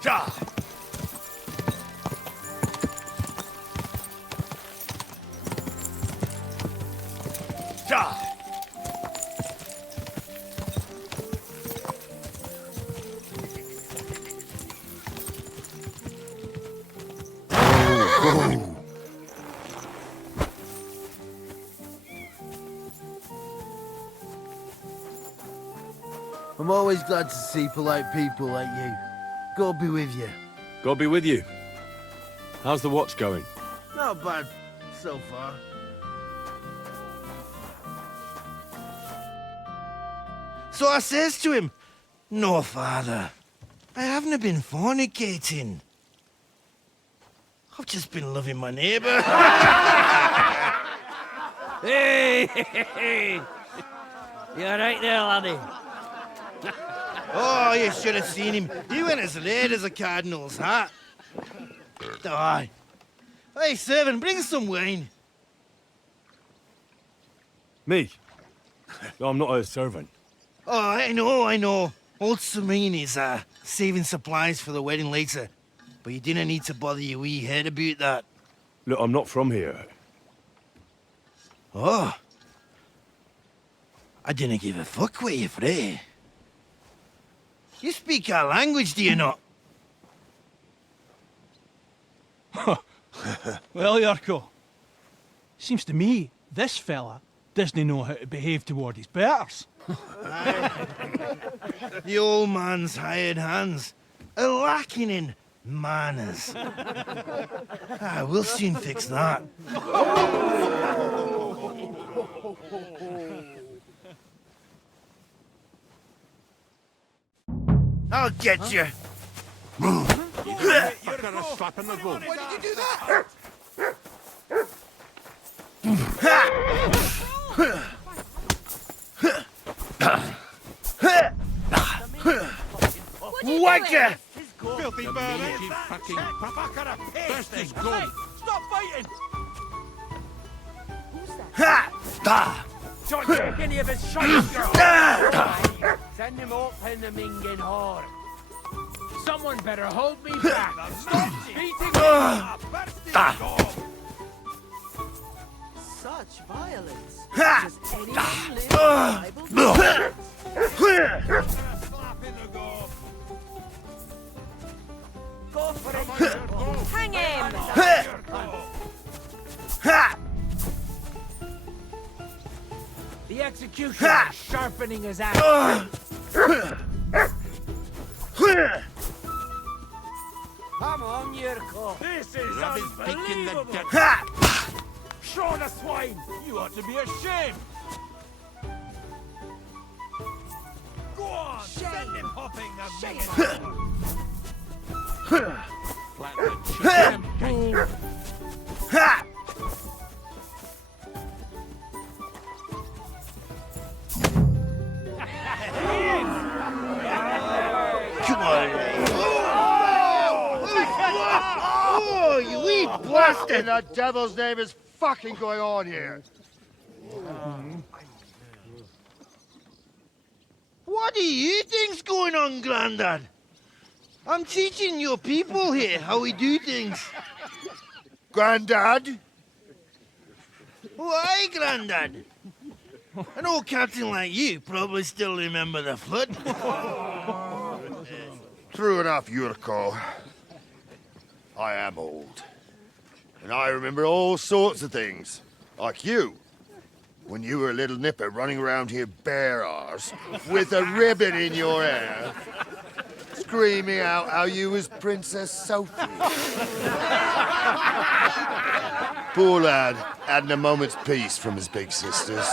Ja! Ja! I'm always glad to see polite people like you. God be with you. God be with you. How's the watch going? Not bad, so far. So I says to him, "No, father, I haven't been fornicating. I've just been loving my neighbour." Hey! You alright there, laddie? Oh, you should have seen him. He went as red as a cardinal's hat. Aye. Hey, servant, bring some wine. Me? No, I'm not a servant. Oh, I know. Old Serene is saving supplies for the wedding later. But you didn't need to bother your wee head about that. Look, I'm not from here. Oh. I didn't give a fuck what you're frae. You speak our language, do you not? Well, Yurko, seems to me this fella doesn't know how to behave toward his betters. The old man's hired hands are lacking in manners. We'll soon fix that. I'll get you. You're gonna slap in the goal. Why did you do that? Wanker! Filthy vermin! You fucking fucker of pest is gone! Stop fighting! Ha! Don't take any of his shots, girl! Send him up in the minging whore. Someone better hold me back. Stop beating me! Such violence. Ha! Does anyone live in the Bible? Slap in the goal! Go for it! Hang him! Ha! The executioner is sharpening his axe. Come on, Yurko. This is unbelievable. Show the swine. You ought to be ashamed. Go on, send him hopping Ha! Come on. Oh, you wee What in the devil's name is fucking going on here? What do you think's going on, Grandad? I'm teaching your people here how we do things. Grandad? Why, Grandad? An old captain like you probably still remember the flood. True enough, Yurko. I am old. And I remember all sorts of things. Like you. When you were a little nipper running around here bare arse, with a ribbon in your hair, screaming out how you was Princess Sophie. Poor lad, hadn't a moment's peace from his big sisters.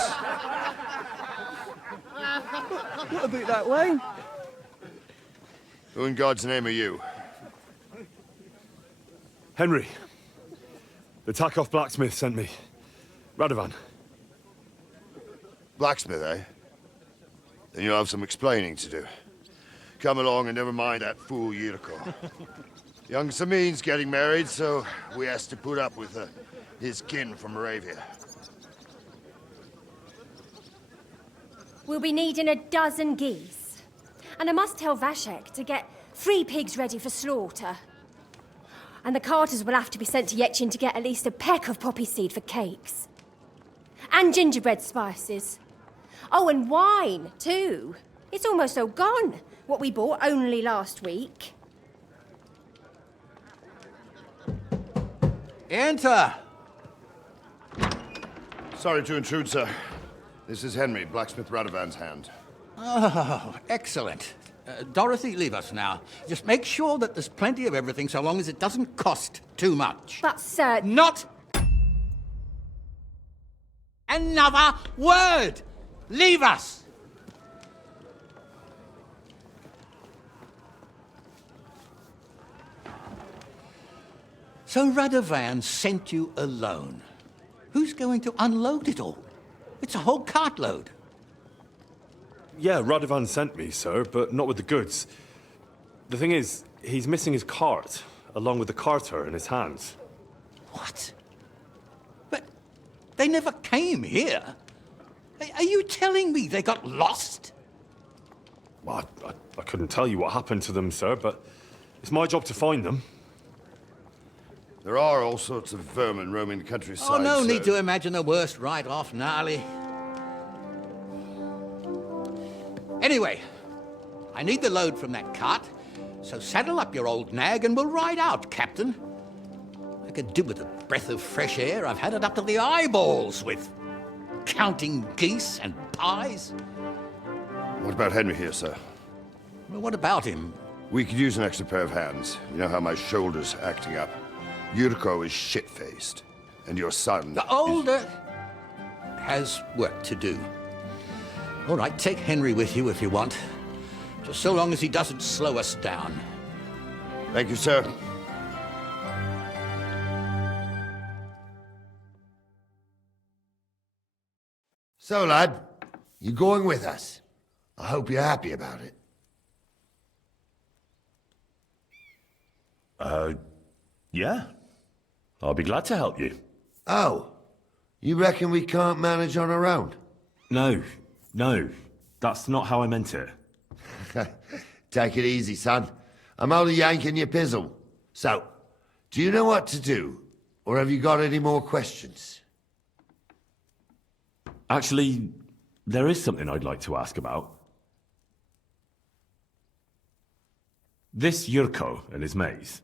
What about that wine? Who in God's name are you? Henry. The Takeoff blacksmith sent me. Radovan. Blacksmith, eh? Then you'll have some explaining to do. Come along and never mind that fool Yurko. Young Samin's getting married, so we has to put up with his kin from Moravia. We'll be needing a dozen geese. And I must tell Vashek to get 3 pigs ready for slaughter. And the carters will have to be sent to Yetchin to get at least a peck of poppy seed for cakes. And gingerbread spices. Oh, and wine, too. It's almost all gone, what we bought only last week. Enter! Sorry to intrude, sir. This is Henry, blacksmith Radovan's hand. Oh, excellent. Dorothy, leave us now. Just make sure that there's plenty of everything so long as it doesn't cost too much. But, sir... Not another word! Leave us! So Radovan sent you alone. Who's going to unload it all? It's a whole cartload. Yeah, Radovan sent me, sir, but not with the goods. The thing is, he's missing his cart, along with the carter in his hands. What? But they never came here. Are you telling me they got lost? Well, I couldn't tell you what happened to them, sir, but it's my job to find them. There are all sorts of vermin roaming the countryside. Oh, no sir. need to imagine the worst right off, gnarly. Anyway, I need the load from that cart, so saddle up your old nag and we'll ride out, Captain. I could do with a breath of fresh air. I've had it up to the eyeballs with counting geese and pies. What about Henry here, sir? Well, what about him? We could use an extra pair of hands. You know how my shoulder's acting up. Yuriko is shit-faced, and your son... The older has work to do. All right, take Henry with you if you want. Just so long as he doesn't slow us down. Thank you, sir. So, lad, you going with us? I hope you're happy about it. Yeah. I'll be glad to help you. Oh, you reckon we can't manage on our own? No, that's not how I meant it. Take it easy, son. I'm only yanking your pizzle. So, do you know what to do? Or have you got any more questions? Actually, there is something I'd like to ask about. This Yurko and his mates,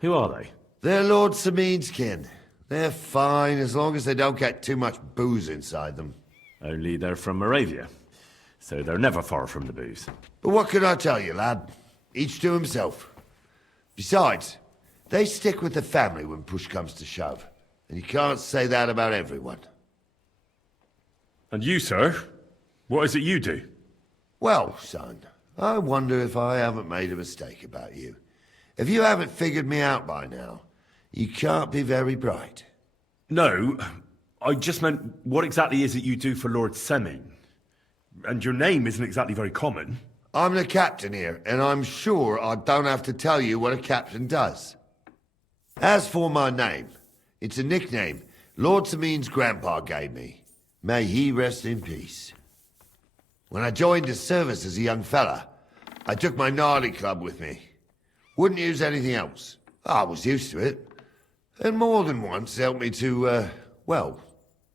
who are they? They're Lord Samin's kin. They're fine as long as they don't get too much booze inside them. Only they're from Moravia, so they're never far from the booze. But what can I tell you, lad? Each to himself. Besides, they stick with the family when push comes to shove. And you can't say that about everyone. And you, sir? What is it you do? Well, son, I wonder if I haven't made a mistake about you. If you haven't figured me out by now, you can't be very bright. No, I just meant, what exactly is it you do for Lord Semin? And your name isn't exactly very common. I'm the captain here, and I'm sure I don't have to tell you what a captain does. As for my name, it's a nickname Lord Samin's grandpa gave me. May he rest in peace. When I joined his service as a young fella, I took my gnarly club with me. Wouldn't use anything else. I was used to it. And more than once helped me to, well,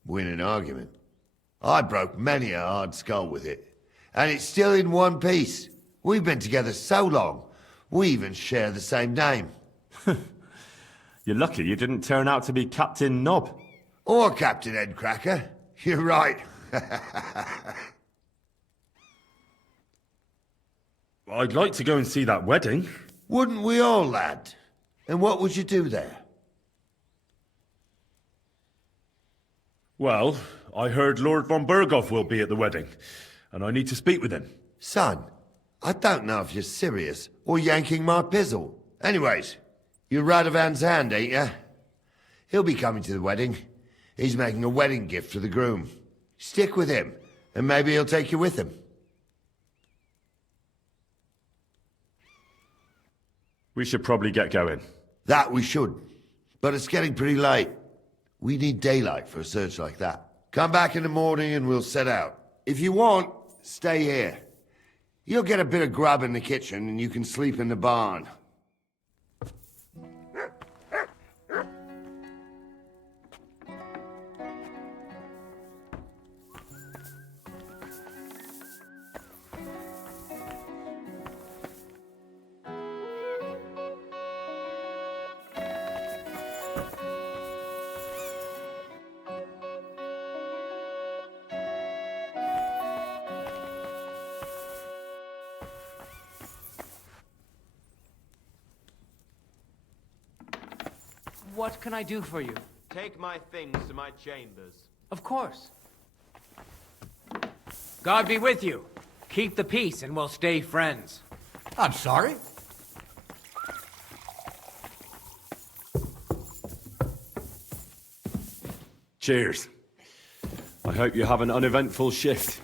win an argument. I broke many a hard skull with it. And it's still in one piece. We've been together so long, we even share the same name. You're lucky you didn't turn out to be Captain Knob. Or Captain Headcracker. You're right. I'd like to go and see that wedding. Wouldn't we all, lad? And what would you do there? Well, I heard Lord von Burgov will be at the wedding, and I need to speak with him. Son, I don't know if you're serious or yanking my pizzle. Anyways, you're Radovan's hand, ain't ya? He'll be coming to the wedding. He's making a wedding gift for the groom. Stick with him, and maybe he'll take you with him. We should probably get going. That we should. But it's getting pretty late. We need daylight for a search like that. Come back in the morning and we'll set out. If you want, stay here. You'll get a bit of grub in the kitchen and you can sleep in the barn. What can I do for you? Take my things to my chambers. Of course. God be with you. Keep the peace and we'll stay friends. I'm sorry. Cheers. I hope you have an uneventful shift.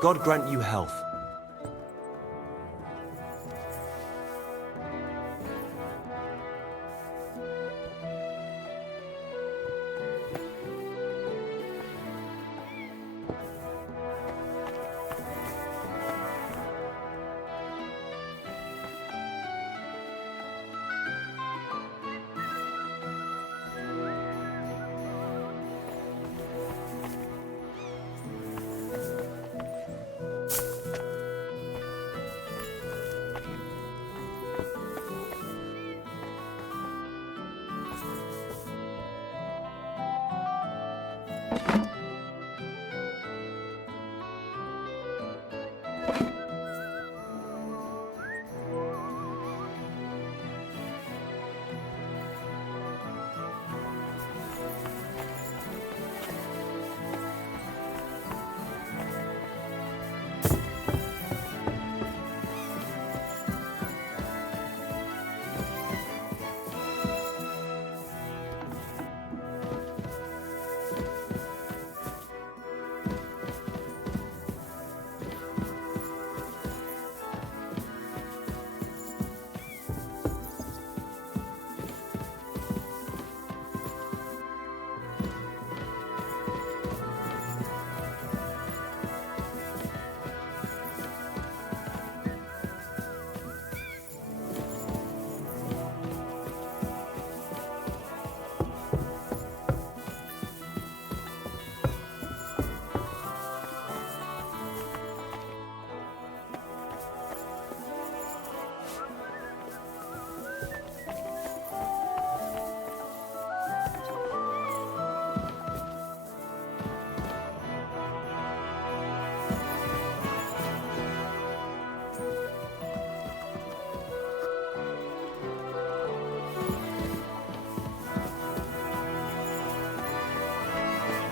God grant you health.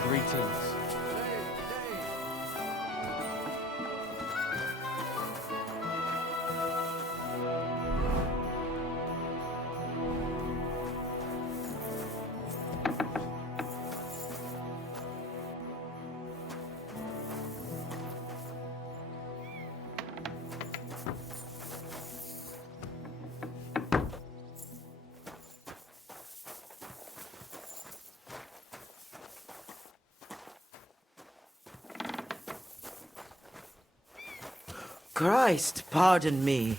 Greetings. Christ, pardon me.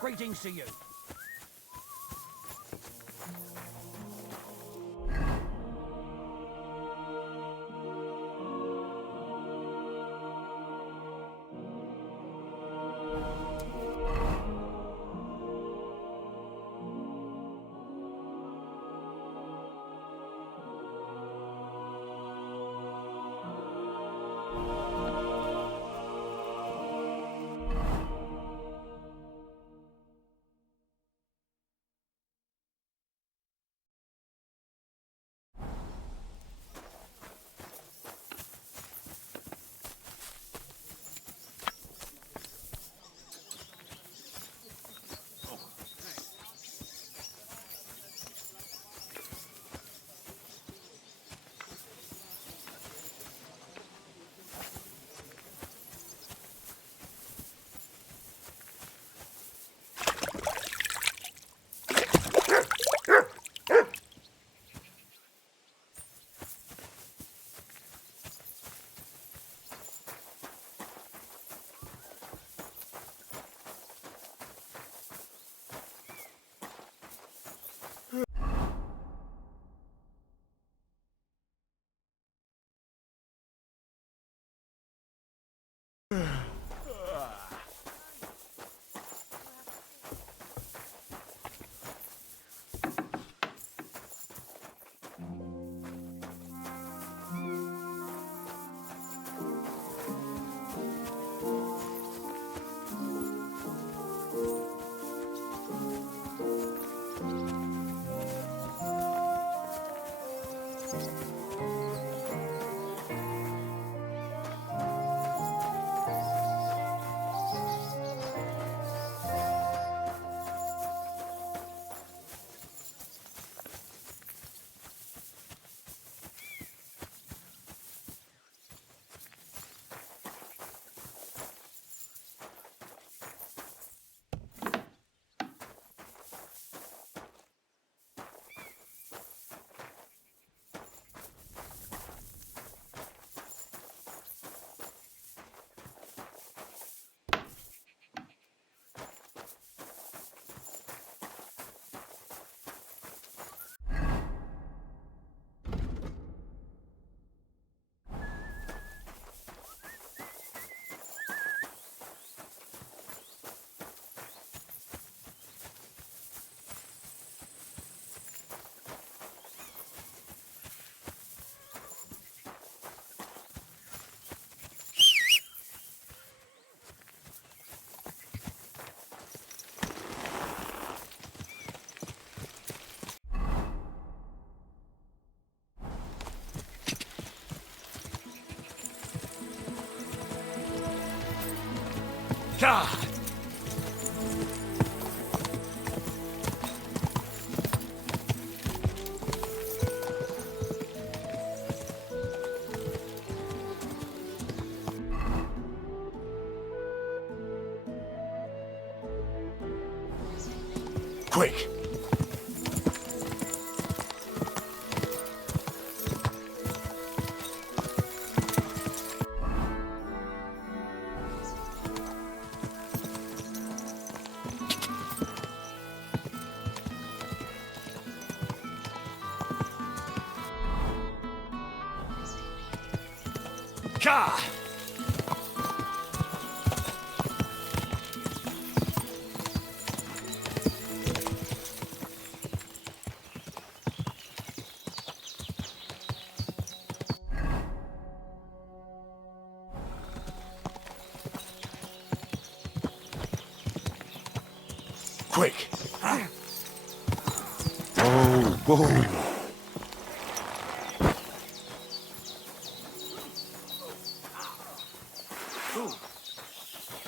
Greetings to you. Quick! Ka! Quick! Whoa!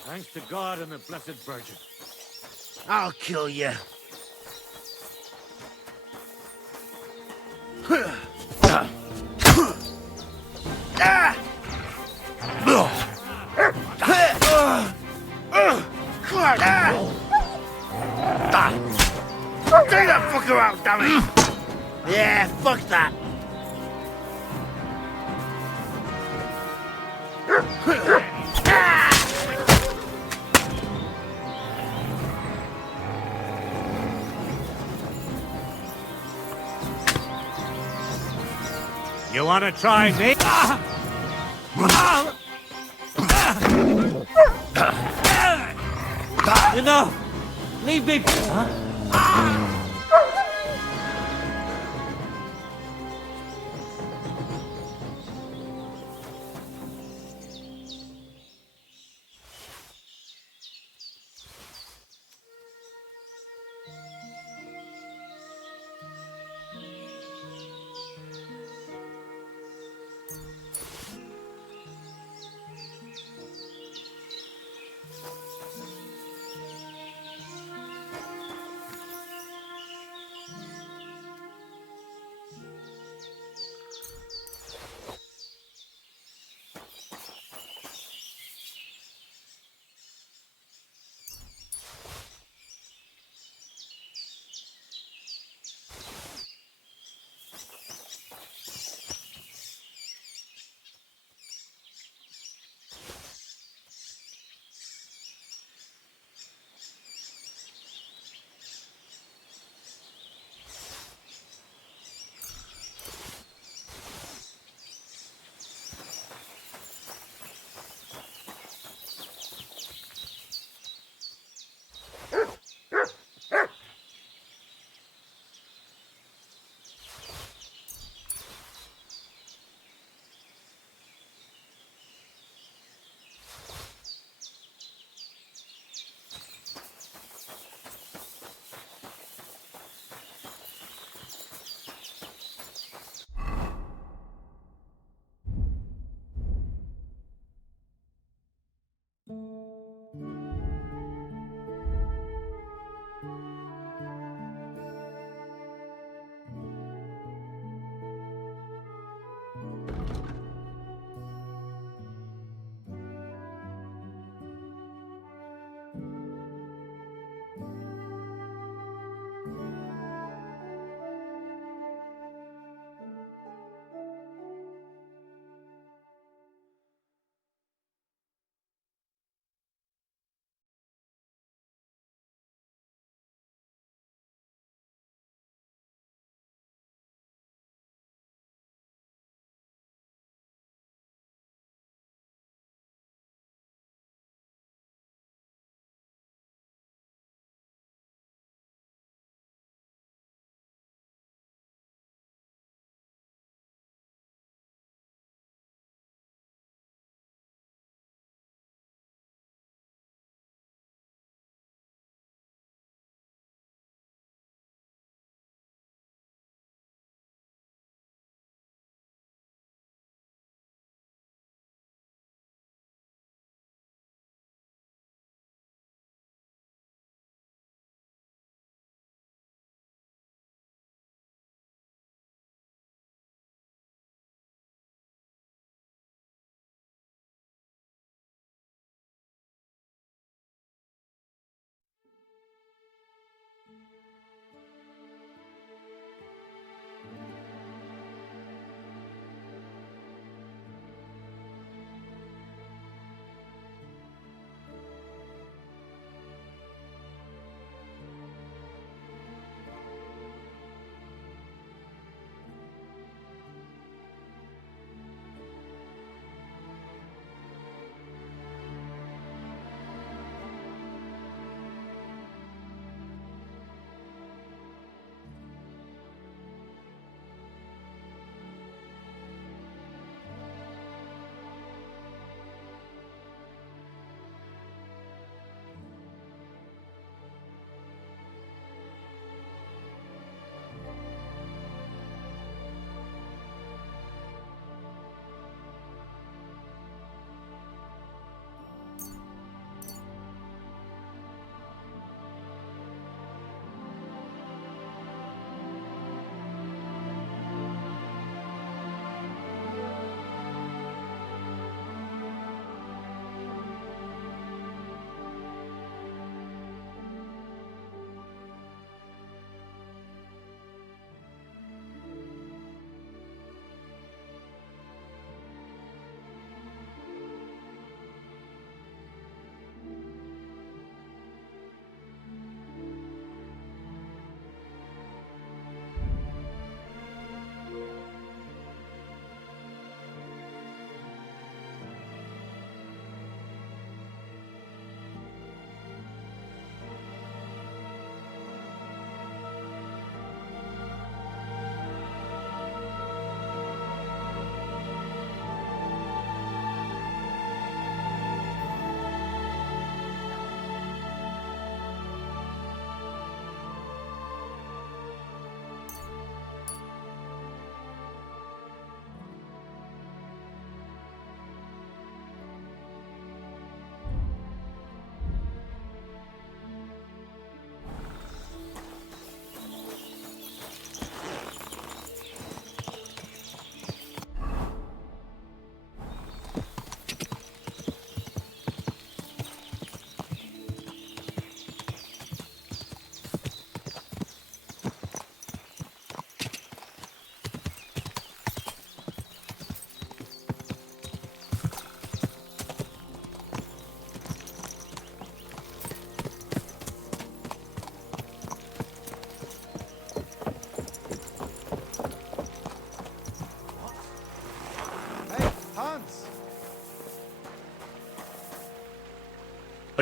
Thanks to God and the Blessed Virgin. I'll kill you. Take that fucker out, damn it! Yeah, fuck that. You wanna try me? Enough! Leave me!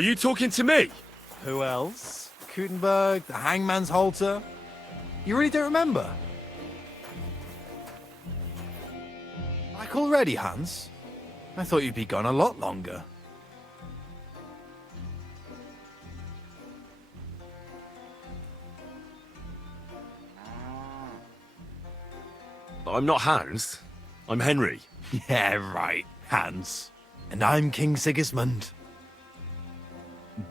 Are you talking to me? Who else? Gutenberg, the Hangman's Halter? You really don't remember? Back already, Hans? I thought you'd be gone a lot longer. I'm not Hans. I'm Henry. Yeah, right, Hans. And I'm King Sigismund.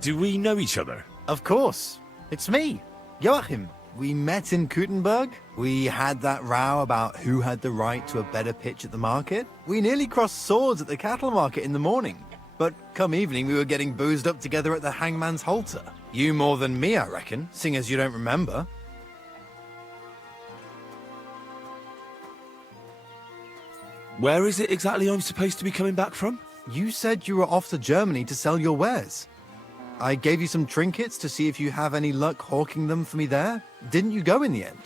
Do we know each other? Of course. It's me, Joachim. We met in Gutenberg. We had that row about who had the right to a better pitch at the market. We nearly crossed swords at the cattle market in the morning. But come evening, we were getting boozed up together at the Hangman's Halter. You more than me, I reckon, seeing as you don't remember. Where is it exactly I'm supposed to be coming back from? You said you were off to Germany to sell your wares. I gave you some trinkets to see if you have any luck hawking them for me there. Didn't you go in the end?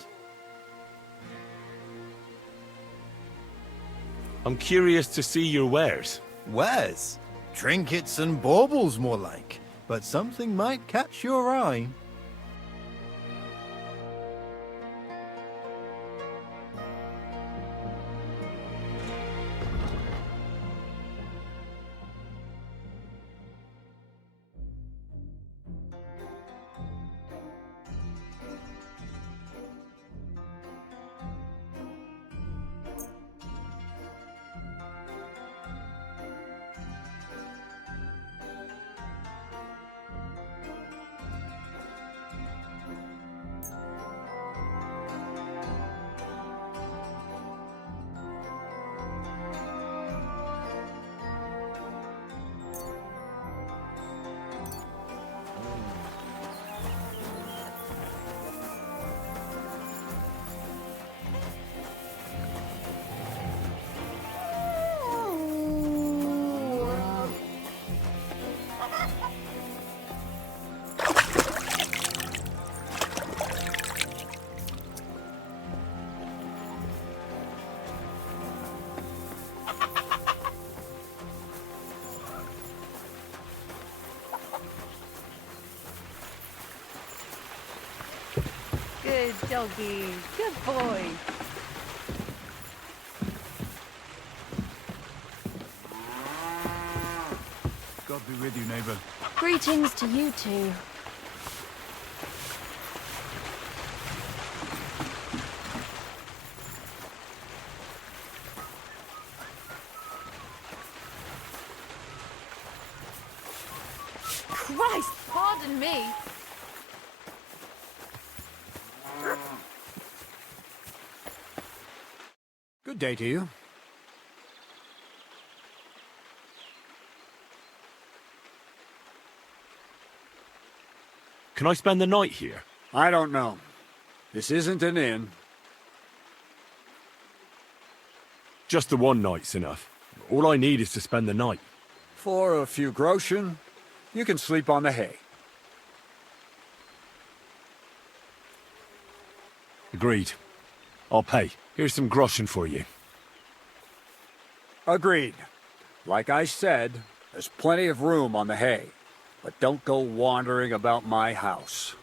I'm curious to see your wares. Wares? Trinkets and baubles, more like. But something might catch your eye. Good doggy. Good boy. God be with you, neighbor. Greetings to you two. Christ, pardon me. Good day to you. Can I spend the night here? I don't know. This isn't an inn. Just the one night's enough. All I need is to spend the night. For a few groschen, you can sleep on the hay. Agreed. I'll pay. Here's some groschen for you. Agreed. Like I said, there's plenty of room on the hay. But don't go wandering about my house.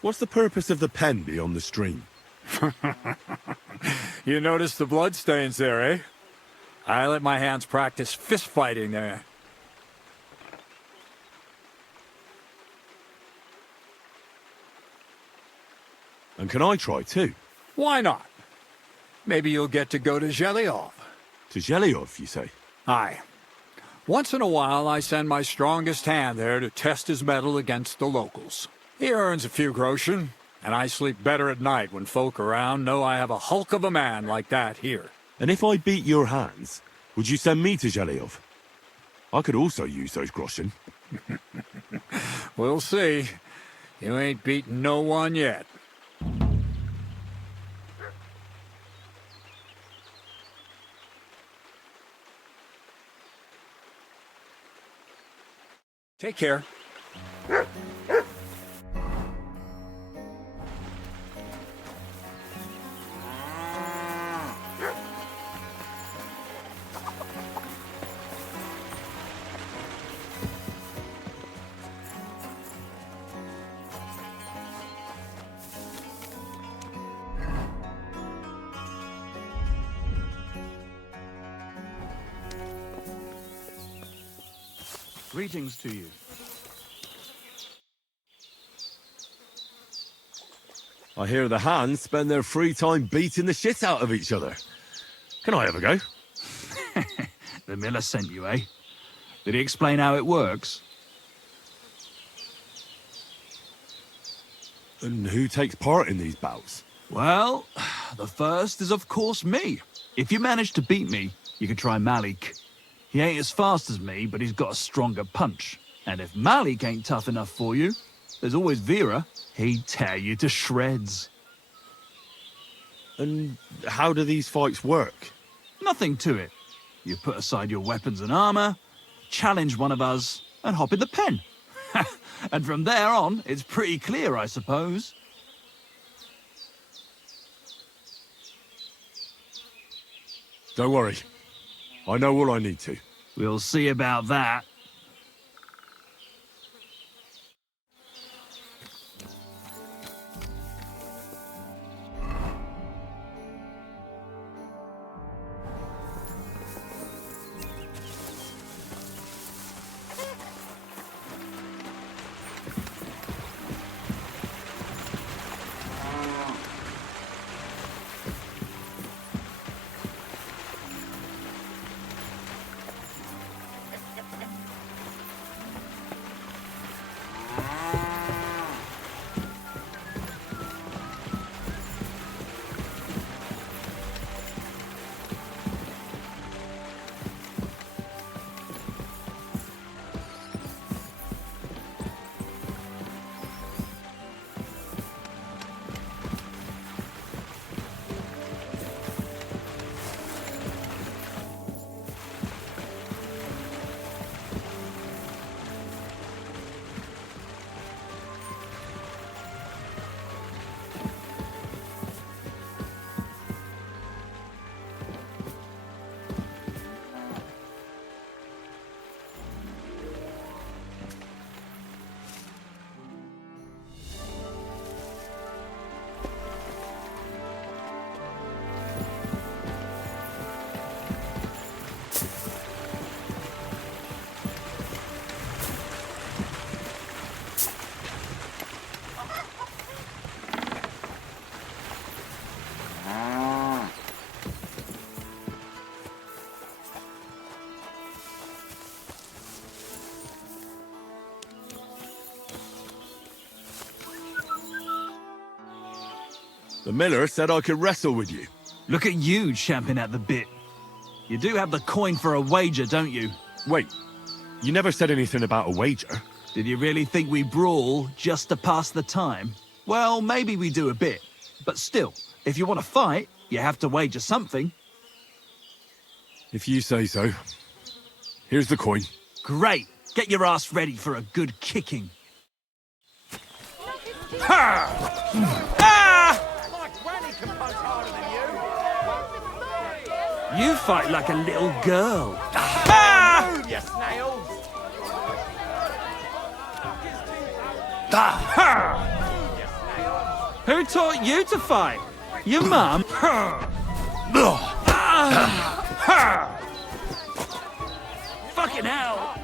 What's the purpose of the pen beyond the stream? You notice the bloodstains there, eh? I let my hands practice fist fighting there. And can I try too? Why not? Maybe you'll get to go to Zhelyov. To Zhelyov, you say? Aye. Once in a while, I send my strongest hand there to test his mettle against the locals. He earns a few groschen, and I sleep better at night when folk around know I have a hulk of a man like that here. And if I beat your hands, would you send me to Zhelyov? I could also use those groschen. We'll see. You ain't beaten no one yet. Take care. Greetings to you. I hear the hands spend their free time beating the shit out of each other. Can I have a go? The miller sent you, eh? Did he explain how it works? And who takes part in these bouts? Well, the first is of course me. If you manage to beat me, you can try Malik. He ain't as fast as me, but he's got a stronger punch. And if Malik ain't tough enough for you, there's always Vera. He'd tear you to shreds. And how do these fights work? Nothing to it. You put aside your weapons and armor, challenge one of us, and hop in the pen. And from there on, it's pretty clear, I suppose. Don't worry. I know all I need to. We'll see about that. The miller said I could wrestle with you. Look at you, champing at the bit. You do have the coin for a wager, don't you? Wait, you never said anything about a wager. Did you really think we brawl just to pass the time? Well, maybe we do a bit. But still, if you want to fight, you have to wager something. If you say so. Here's the coin. Great. Get your ass ready for a good kicking. Ha! Ah! You fight like a little girl. Ah! Move, you snails! Who taught you to fight? Your mum? Fucking hell!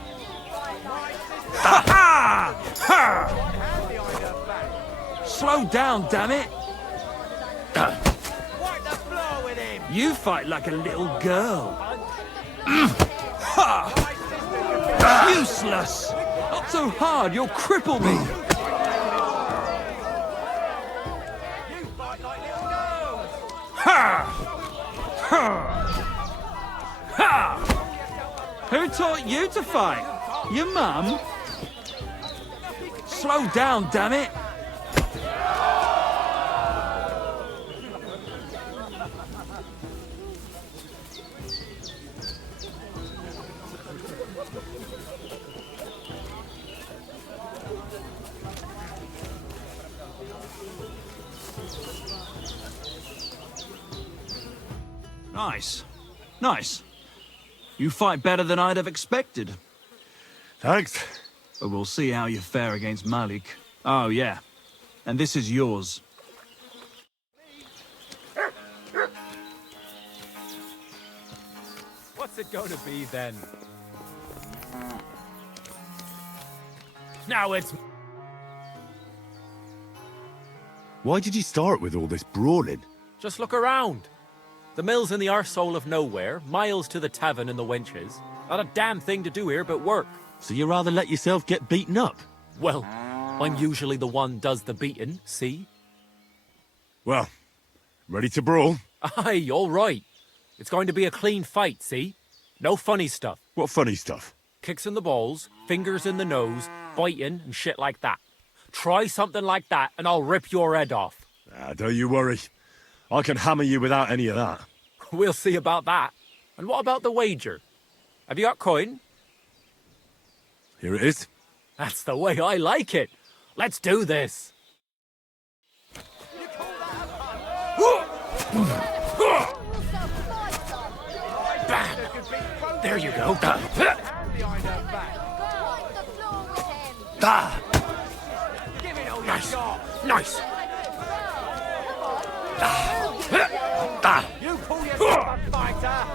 Slow down, damn it! You fight like a little girl. Useless! Not so hard, you'll cripple me! Who taught you to fight? Your mum? Slow down, damn it! Nice. Nice. You fight better than I'd have expected. Thanks. But we'll see how you fare against Malik. Oh, yeah. And this is yours. What's it going to be then? Now it's... Why did you start with all this brawling? Just look around. The mill's in the arsehole of nowhere, miles to the tavern and the wenches. Not a damn thing to do here but work. So you rather let yourself get beaten up? Well, I'm usually the one does the beating, see? Well, ready to brawl? Aye, all right. It's going to be a clean fight, see? No funny stuff. What funny stuff? Kicks in the balls, fingers in the nose, biting and shit like that. Try something like that and I'll rip your head off. Ah, don't you worry. I can hammer you without any of that. We'll see about that. And what about the wager? Have you got coin? Here it is. That's the way I like it. Let's do this. Bam! There you go. Nice. Nice. You pull your fighter.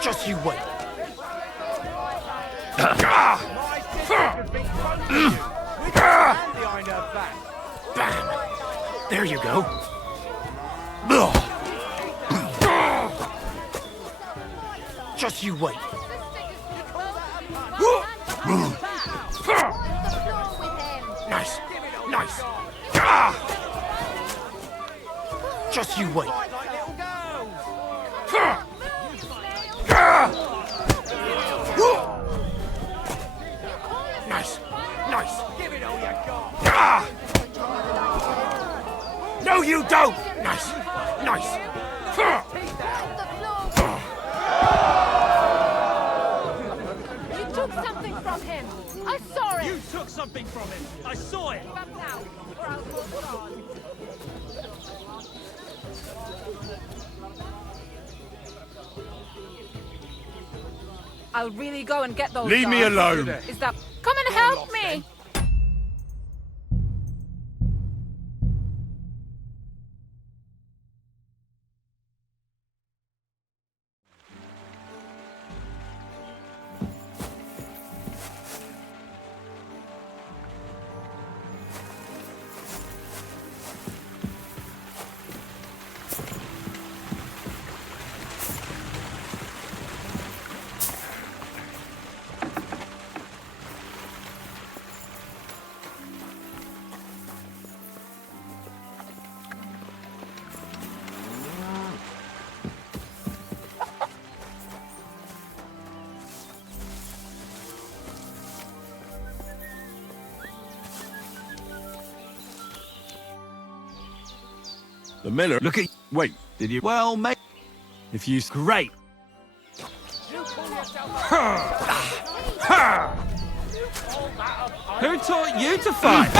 Just you wait. Bam! There you go. Just you wait. Nice. Nice. Just you wait. Nice. Nice. Give it all you got. No, you don't. Nice. Nice. You took something from him. I saw it. You took something from him. I saw it. I'll really go and get those Leave me guys. alone. Is that... Come and help me! The miller. Look at... Wait. Did you... Well, mate... If you... Great. Who taught you to fight?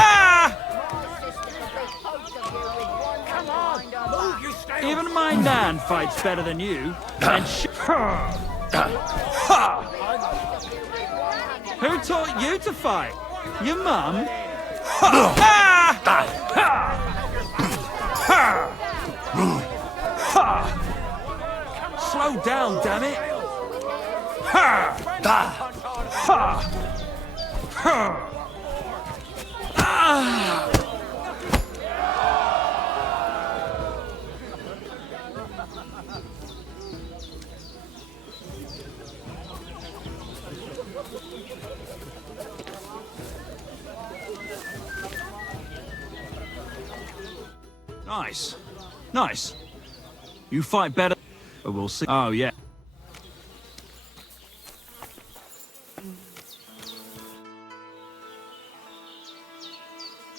Come on. Move, you stay. Even my nan fights better than you. And Who taught you to fight? Your mum? Slow down, damn it! Nice. Nice. You fight better... But we'll see. Oh, yeah.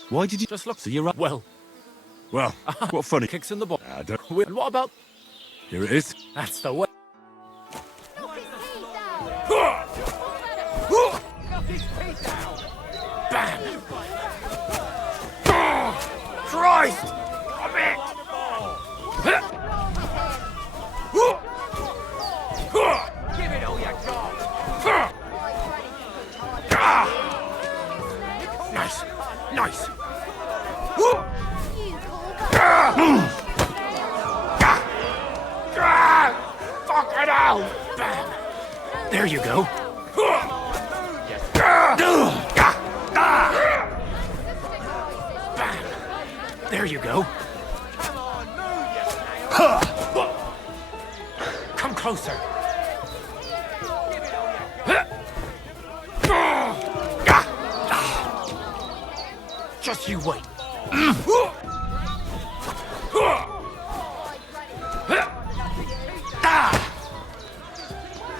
Why did you... Just look. So you're right. Well, what funny... kicks in the ball. Ah, don't... And what about... Here it is. That's the way. Bam! Christ! Come it! Give it all you got! Nice! Nice! Fucking hell! Bam! There you go. There you go. Come closer. Just you wait.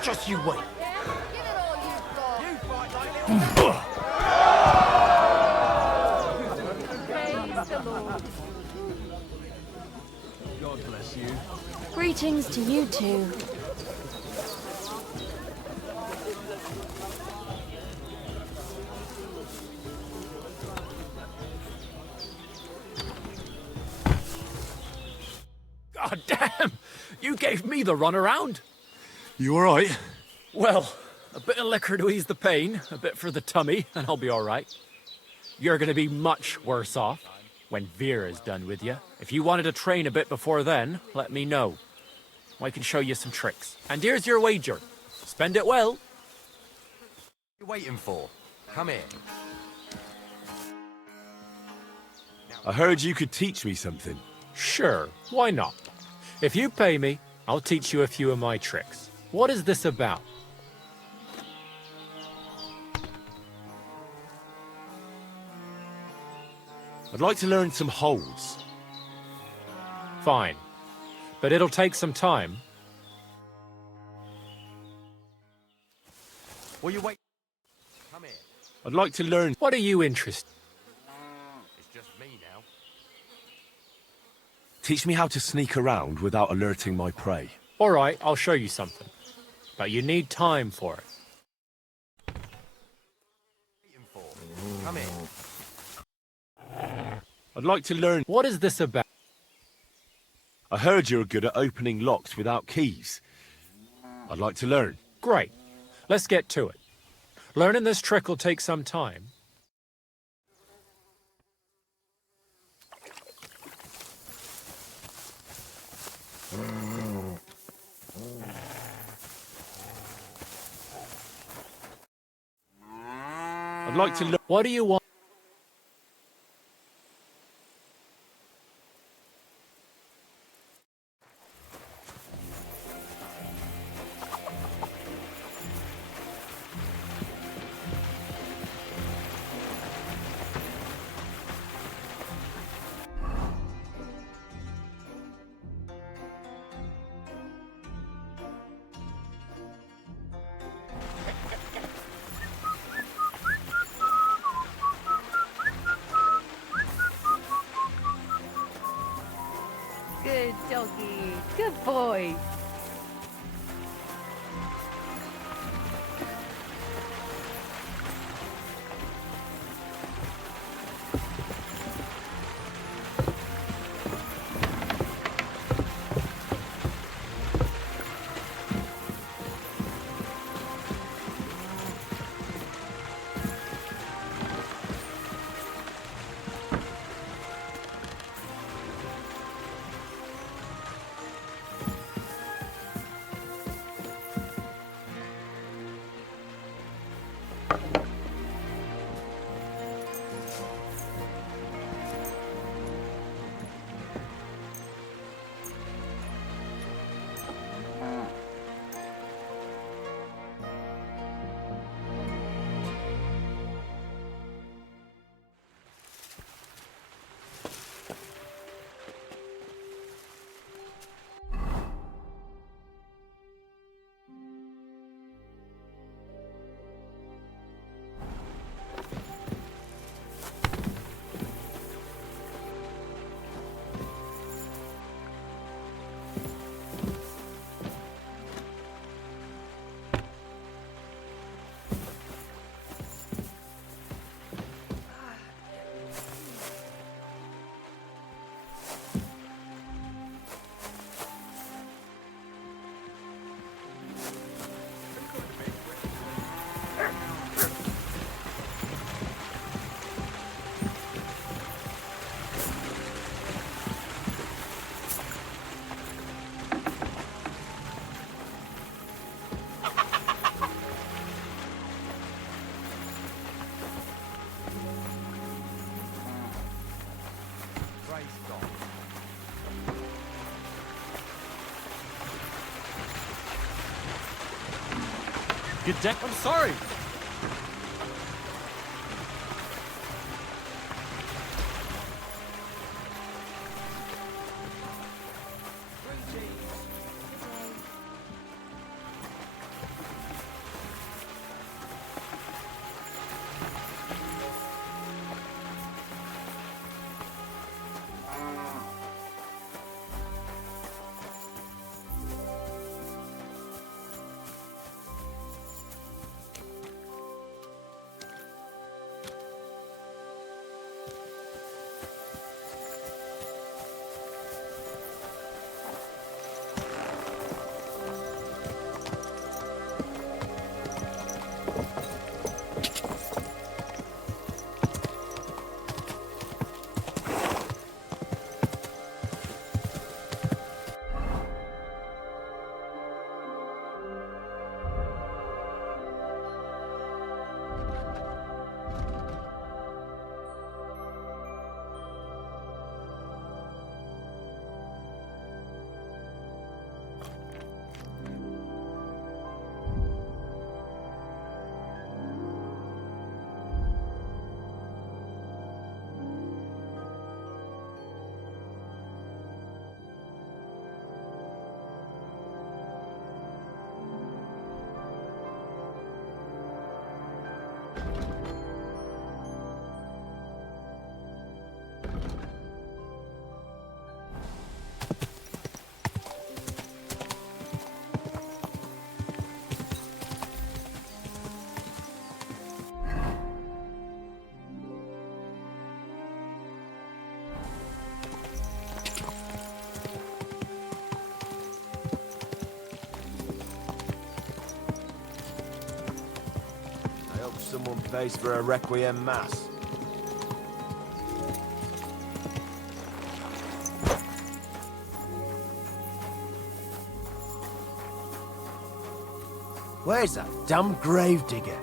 Just you wait. God bless you. Greetings to you too. God damn! You gave me the runaround. You alright? Well, a bit of liquor to ease the pain, a bit for the tummy, and I'll be all right. You're going to be much worse off when Vera's done with you. If you wanted to train a bit before then, let me know. I can show you some tricks. And here's your wager. Spend it well. What are you waiting for? Come here. I heard you could teach me something. Sure, why not? If you pay me, I'll teach you a few of my tricks. What is this about? I'd like to learn some holds. Fine. But it'll take some time. Will you wait? Come here. I'd like to learn... What are you interested in? It's just me now. Teach me how to sneak around witho't alerting my prey. All right, I'll show you something. But you need time for it. Come here. I'd like to learn... What is this about? I heard you're good at opening locks without keys. I'd like to learn. Great. Let's get to it. Learning this trick will take some time. I'd like to learn... What do you want? Good doggy. Good boy. Good day. I'm sorry. Someone pays for a Requiem Mass. Where's that damn gravedigger?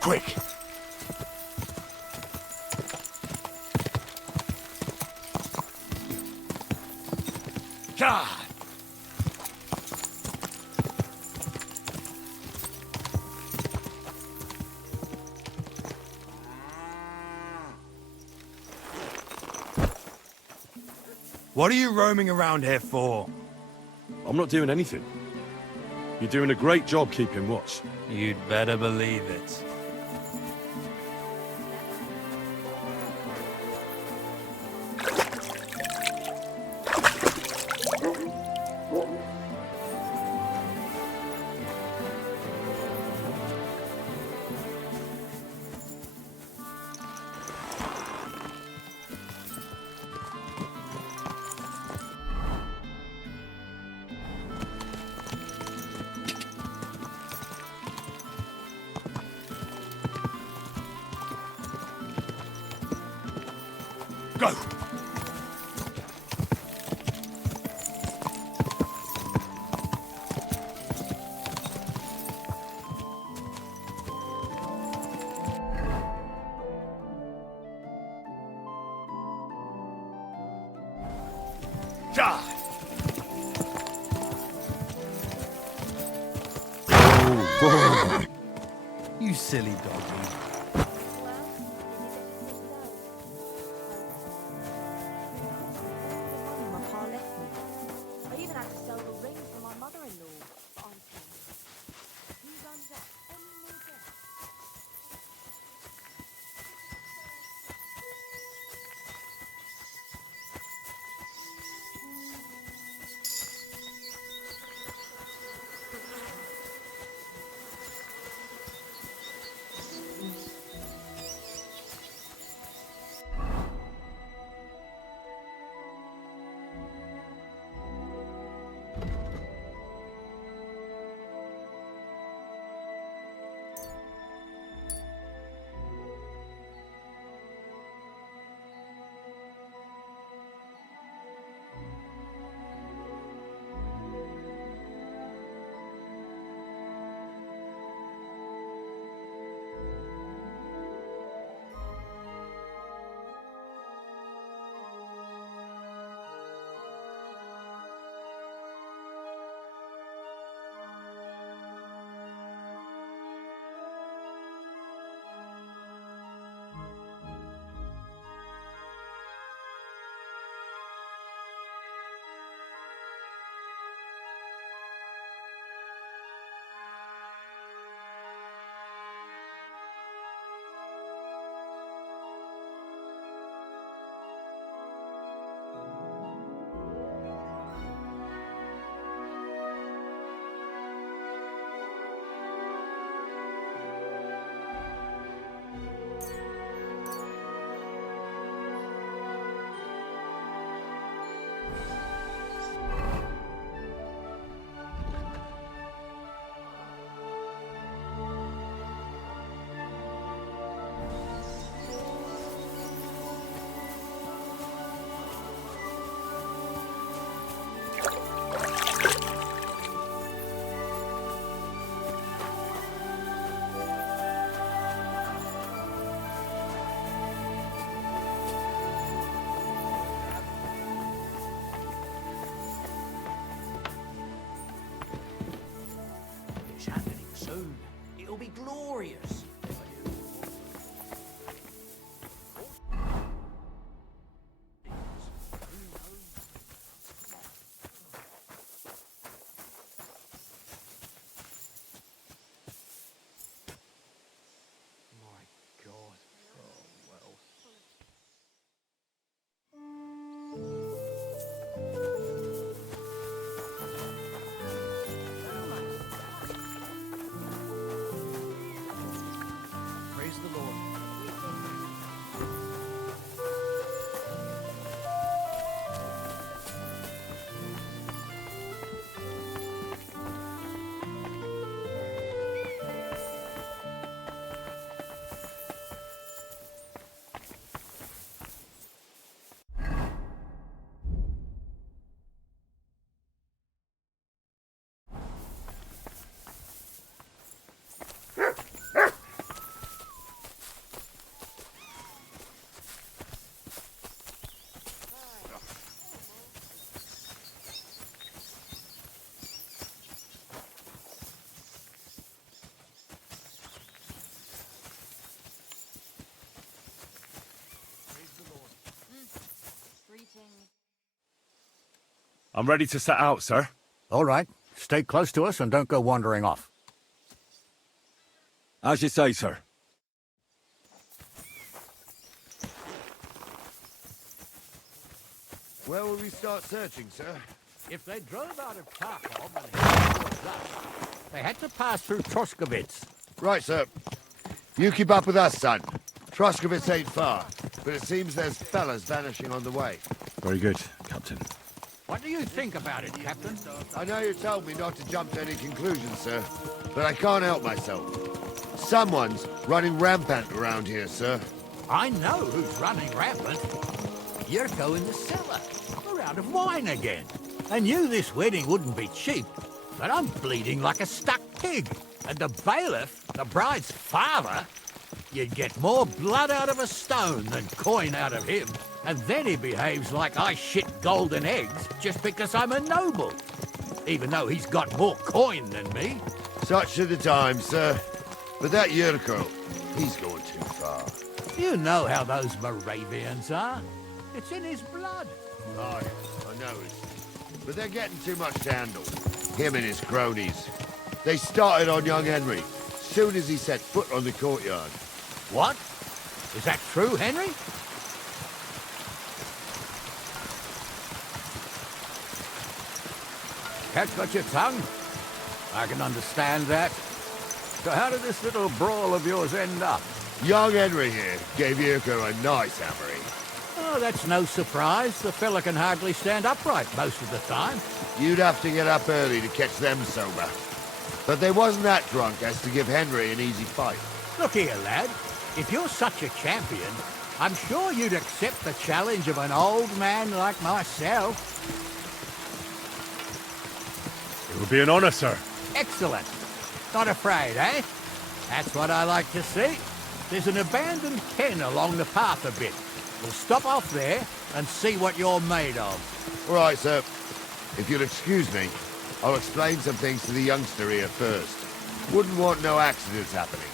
Quick! God! What are you roaming around here for? I'm not doing anything. You're doing a great job keeping watch. You'd better believe it. Go! You silly doggy. soon. It'll be glorious. Praise the Lord. I'm ready to set out, sir. All right. Stay close to us and don't go wandering off. As you say, sir. Where will we start searching, sir? If they drove out of Kharkov and headed towards us, they had to pass through Troskovitz. Right, sir. You keep up with us, son. Troskovitz ain't far, but it seems there's fellas vanishing on the way. Very good, Captain. What do you think about it, Captain? I know you told me not to jump to any conclusions, sir, but I can't help myself. Someone's running rampant around here, sir. I know who's running rampant. Yurko in the cellar. We're out of wine again. I knew this wedding wouldn't be cheap, but I'm bleeding like a stuck pig. And the bailiff, the bride's father, you'd get more blood out of a stone than coin out of him. And then he behaves like I shit golden eggs just because I'm a noble. Even though he's got more coin than me. Such are the times, sir. But that Yurko, he's going too far. You know how those Moravians are. It's in his blood. Aye, I know it. But they're getting too much to handle. Him and his cronies. They started on young Henry, soon as he set foot on the courtyard. What? Is that true, Henry? Cat's got your tongue? I can understand that. So how did this little brawl of yours end up? Young Henry here gave Yurko a nice hammering. Oh, that's no surprise. The fella can hardly stand upright most of the time. You'd have to get up early to catch them sober. But they wasn't that drunk as to give Henry an easy fight. Look here, lad. If you're such a champion, I'm sure you'd accept the challenge of an old man like myself. It would be an honor, sir. Excellent. Not afraid, eh? That's what I like to see. There's an abandoned pen along the path a bit. We'll stop off there and see what you're made of. All right, sir. If you'll excuse me, I'll explain some things to the youngster here first. Wouldn't want no accidents happening.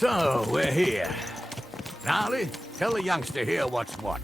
So, we're here. Gnarly, tell the youngster here what's what.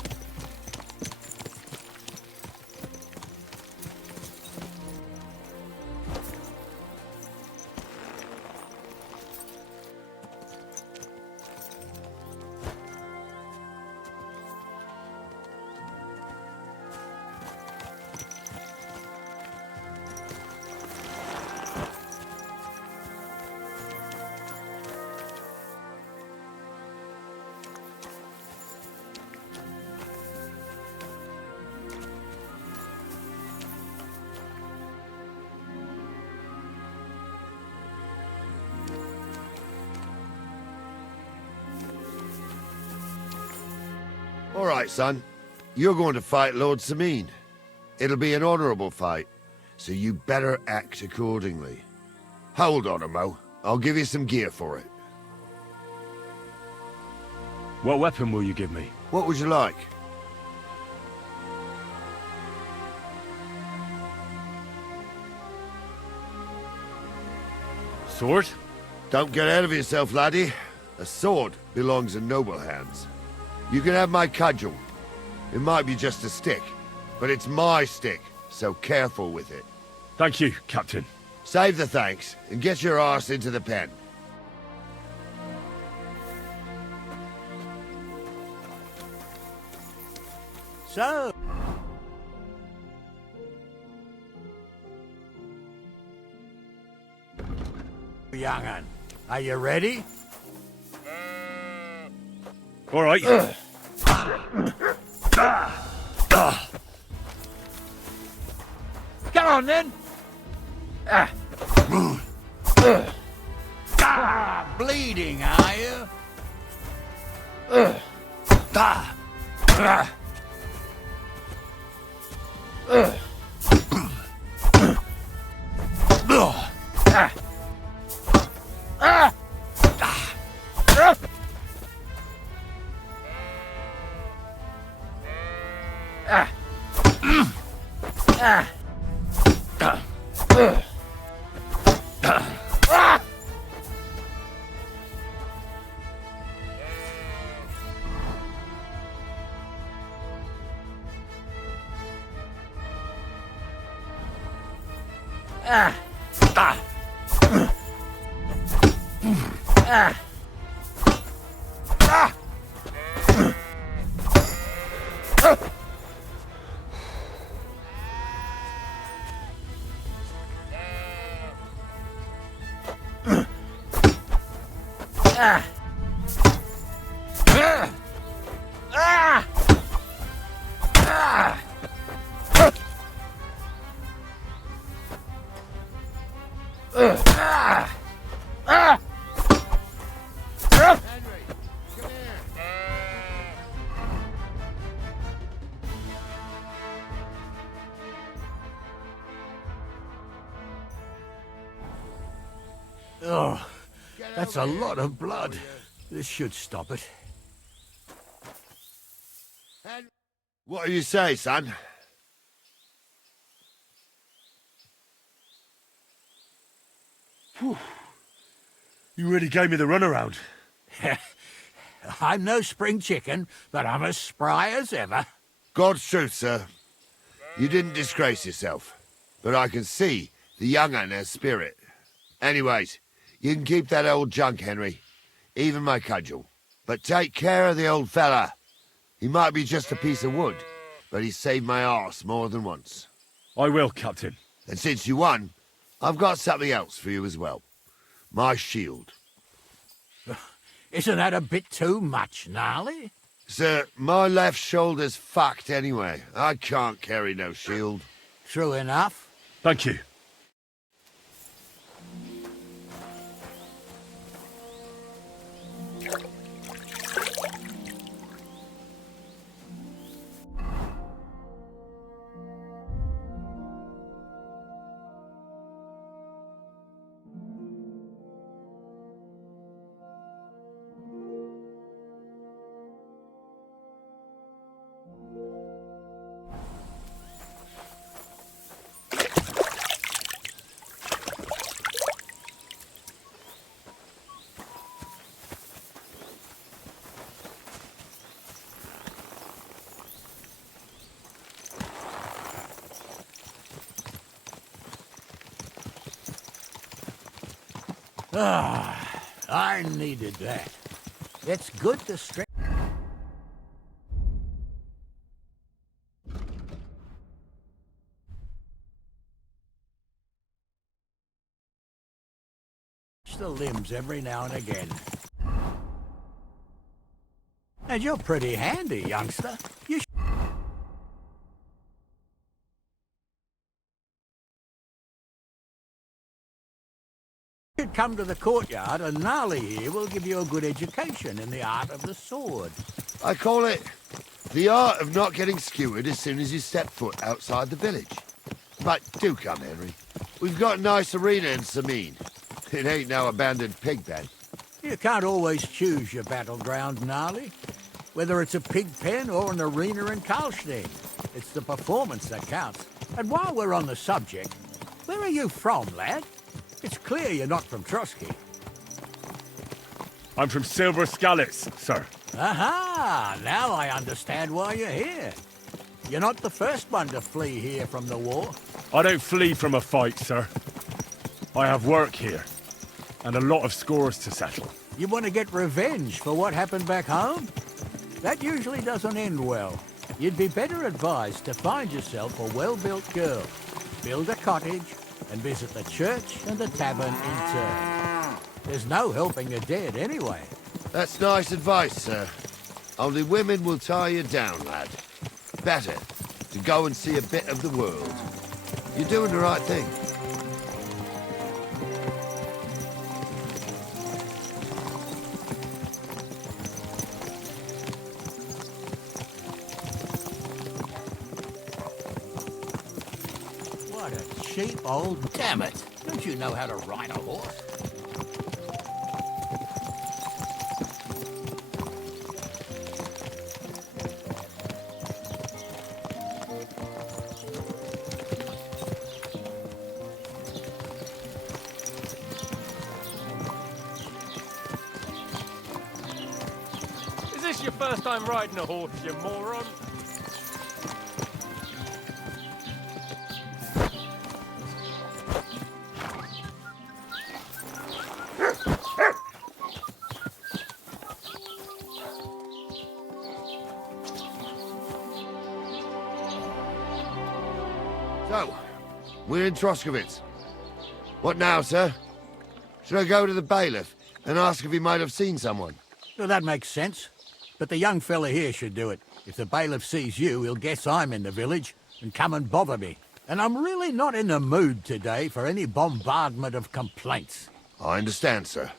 right, son. You're going to fight Lord Sameen. It'll be an honorable fight, so you better act accordingly. Hold on, Mo. I'll give you some gear for it. What weapon will you give me? What would you like? Sword? Don't get ahead of yourself, laddie. A sword belongs in noble hands. You can have my cudgel. It might be just a stick, but it's my stick, so careful with it. Thank you, Captain. Save the thanks, and get your arse into the pen. So... young'un, are you ready? All right. Come on, then! Bleeding, are you? Oh, that's a lot of blood. This should stop it. What do you say, son? Whew. You really gave me the runaround. I'm no spring chicken, but I'm as spry as ever. God's truth, sir. You didn't disgrace yourself, but I can see the young'un has spirit. Anyways, you can keep that old junk, Henry. Even my cudgel. But take care of the old fella. He might be just a piece of wood, but he saved my arse more than once. I will, Captain. And since you won, I've got something else for you as well. My shield. Isn't that a bit too much, Gnarly? Sir, my left shoulder's fucked anyway. I can't carry no shield. True enough. Thank you. Ah, I needed that. It's good to stretch the limbs every now and again. And you're pretty handy, youngster. You should come to the courtyard, and Gnarly here will give you a good education in the art of the sword. I call it The art of not getting skewered as soon as you step foot outside the village. But do come, Henry. We've got a nice arena in Sameen. It ain't no abandoned pig pen. You can't always choose your battleground, Gnarly. Whether it's a pig pen or an arena in Karlstein, it's the performance that counts. And while we're on the subject, where are you from, lad? It's clear you're not from Trotsky. I'm from Silver Scallops, sir. Aha! Now I understand why you're here. You're not the first one to flee here from the war. I don't flee from a fight, sir. I have work here, and a lot of scores to settle. You want to get revenge for what happened back home? That usually doesn't end well. You'd be better advised to find yourself a well-built girl, build a cottage, and visit the church and the tavern in turn. There's no helping the dead anyway. That's nice advice, sir. Only women will tie you down, lad. Better to go and see a bit of the world. You're doing the right thing. What a cheap old... Damn it! Don't you know how to ride a horse? Is this your first time riding a horse, you moron? So, we're in Troskowitz. What now, sir? Should I go to the bailiff and ask if he might have seen someone? Well, that makes sense. But the young fella here should do it. If the bailiff sees you, he'll guess I'm in the village and come and bother me. And I'm really not in the mood today for any bombardment of complaints. I understand, sir.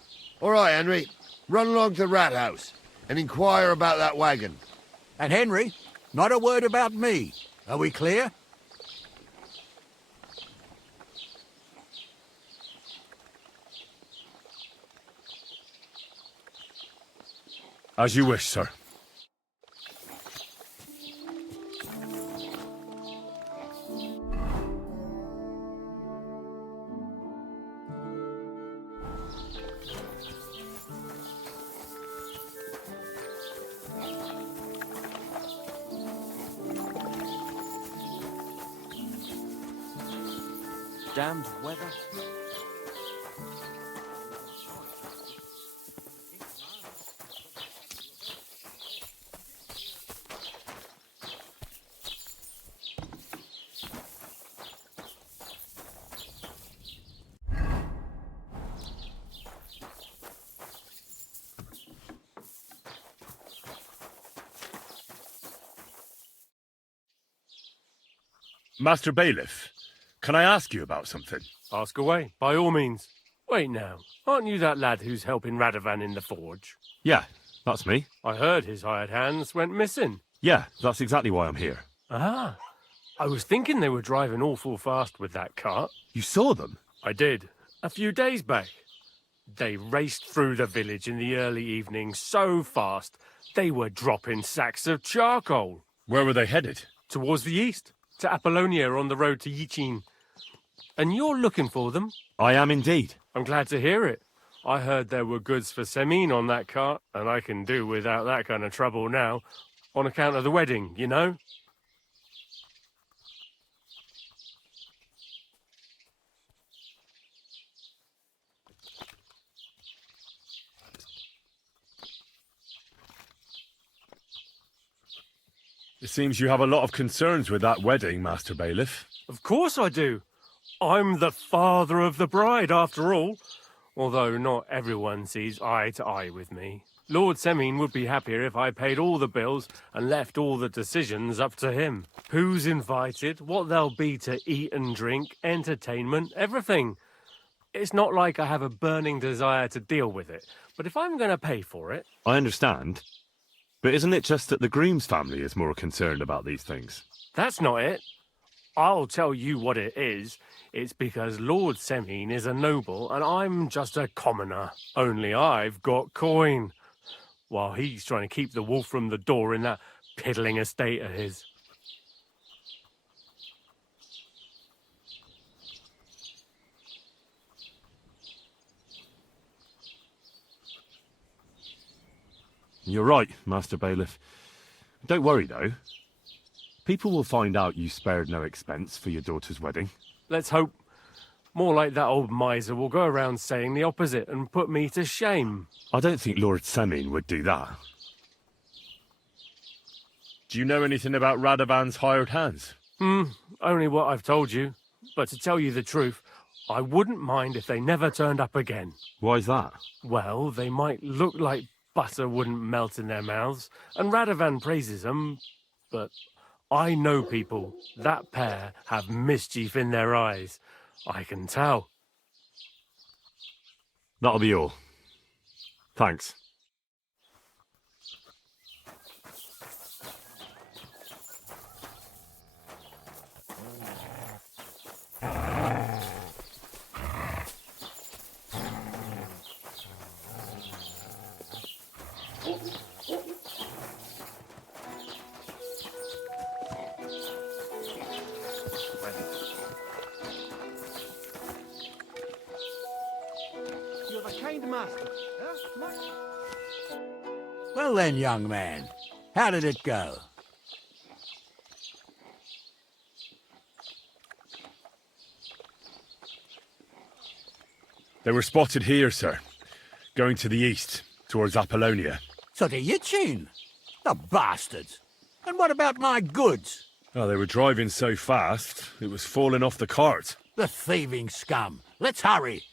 All right, Henry. Run along to the rat house and inquire about that wagon. And Henry, not a word about me. Are we clear? As you wish, sir. Damned weather. Master Bailiff, can I ask you about something? Ask away, by all means. Wait now, aren't you that lad who's helping Radovan in the forge? Yeah, that's me. I heard his hired hands went missing. Yeah, that's exactly why I'm here. Ah, I was thinking they were driving awful fast with that cart. You saw them? I did, a few days back. They raced through the village in the early evening so fast, they were dropping sacks of charcoal. Where were they headed? Towards the east, to Apollonia on the road to Yichin. And you're looking for them? I am indeed. I'm glad to hear it. I heard there were goods for Semine on that cart, and I can do without that kind of trouble now, on account of the wedding, you know? It seems you have a lot of concerns with that wedding, Master Bailiff. Of course I do. I'm the father of the bride, after all. Although not everyone sees eye to eye with me. Lord Semine would be happier if I paid all the bills and left all the decisions up to him. Who's invited, what there'll be to eat and drink, entertainment, everything. It's not like I have a burning desire to deal with it, but if I'm going to pay for it... I understand. But isn't it just that the Grooms family is more concerned about these things? That's not it. I'll tell you what it is. It's because Lord Semine is a noble and I'm just a commoner. Only I've got coin. While he's trying to keep the wolf from the door in that piddling estate of his. You're right, Master Bailiff. Don't worry, though. People will find out you spared no expense for your daughter's wedding. Let's hope. More like that old miser will go around saying the opposite and put me to shame. I don't think Lord Semine would do that. Do you know anything about Radovan's hired hands? Only what I've told you. But to tell you the truth, I wouldn't mind if they never turned up again. Why's that? Well, they might look like butter wouldn't melt in their mouths, and Radovan praises them, but I know people. That pair have mischief in their eyes. I can tell. That'll be all. Thanks. You're the kind master. Well then, young man, how did it go? They were spotted here, sir. Going to the east, towards Apollonia. So to Yitchin? The bastards! And what about my goods? Oh, they were driving so fast, it was falling off the cart. The thieving scum! Let's hurry!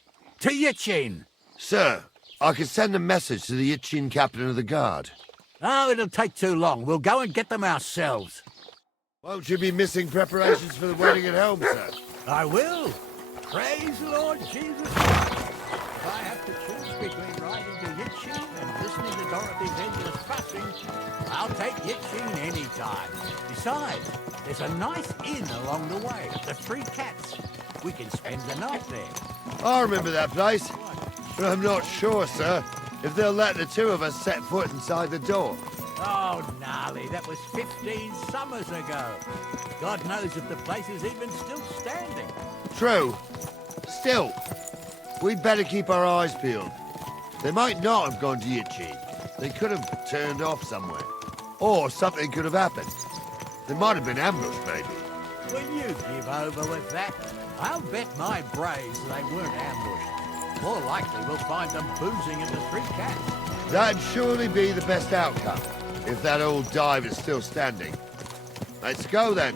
To Yitchin! Sir, I can send a message to the Yitchin captain of the guard. Oh, it'll take too long. We'll go and get them ourselves. Won't you be missing preparations for the wedding at home, sir? I will. Praise the Lord Jesus Christ. If I have to choose between riding to Yitchin and listening to Dorothy's endless fussing, I'll take Yitchin any time. Besides, there's a nice inn along the way, the Three Cats. We can spend the night there. I remember that place, but I'm not sure, sir, if they'll let the two of us set foot inside the door. Oh, gnarly, that was 15 summers ago. God knows if the place is even still standing. True. Still, we'd better keep our eyes peeled. They might not have gone to Yitchin. They could have turned off somewhere. Or something could have happened. They might have been ambushed, maybe. Will you give over with that? I'll bet my brains they weren't ambushed. More likely we'll find them boozing in the Three Cats. That'd surely be the best outcome, if that old dive is still standing. Let's go, then.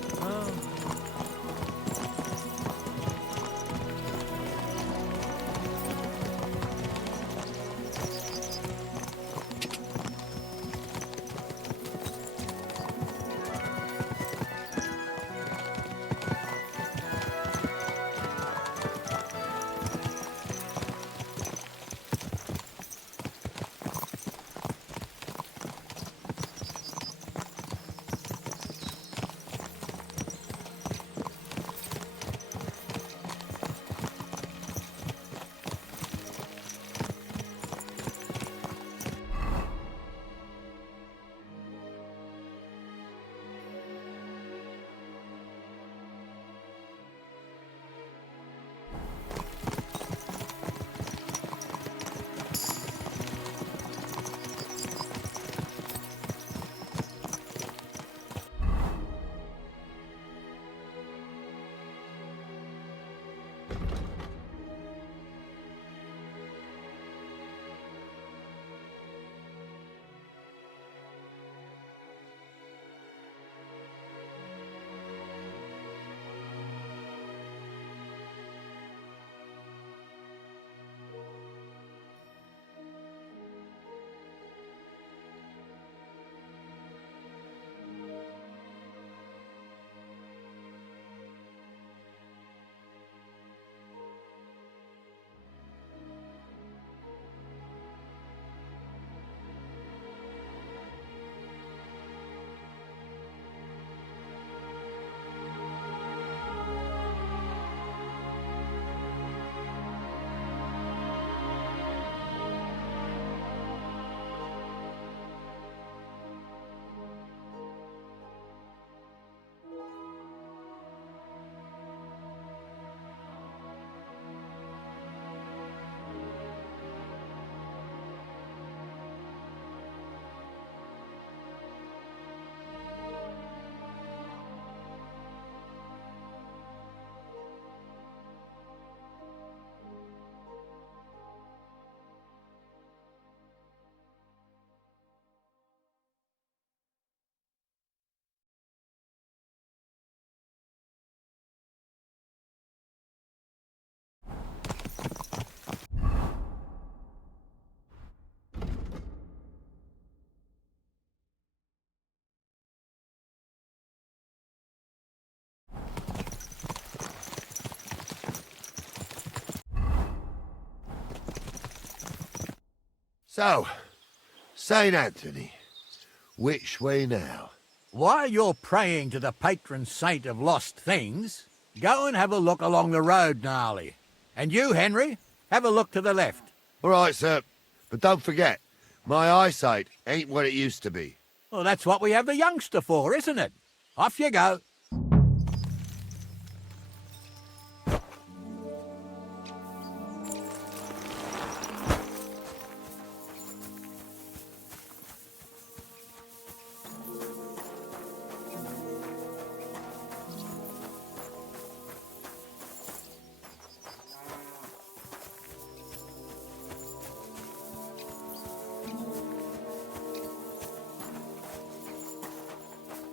So, St. Anthony, which way now? While you're praying to the patron saint of lost things, go and have a look along the road, Gnarly. And you, Henry, have a look to the left. All right, sir. But don't forget, my eyesight ain't what it used to be. Well, that's what we have the youngster for, isn't it? Off you go.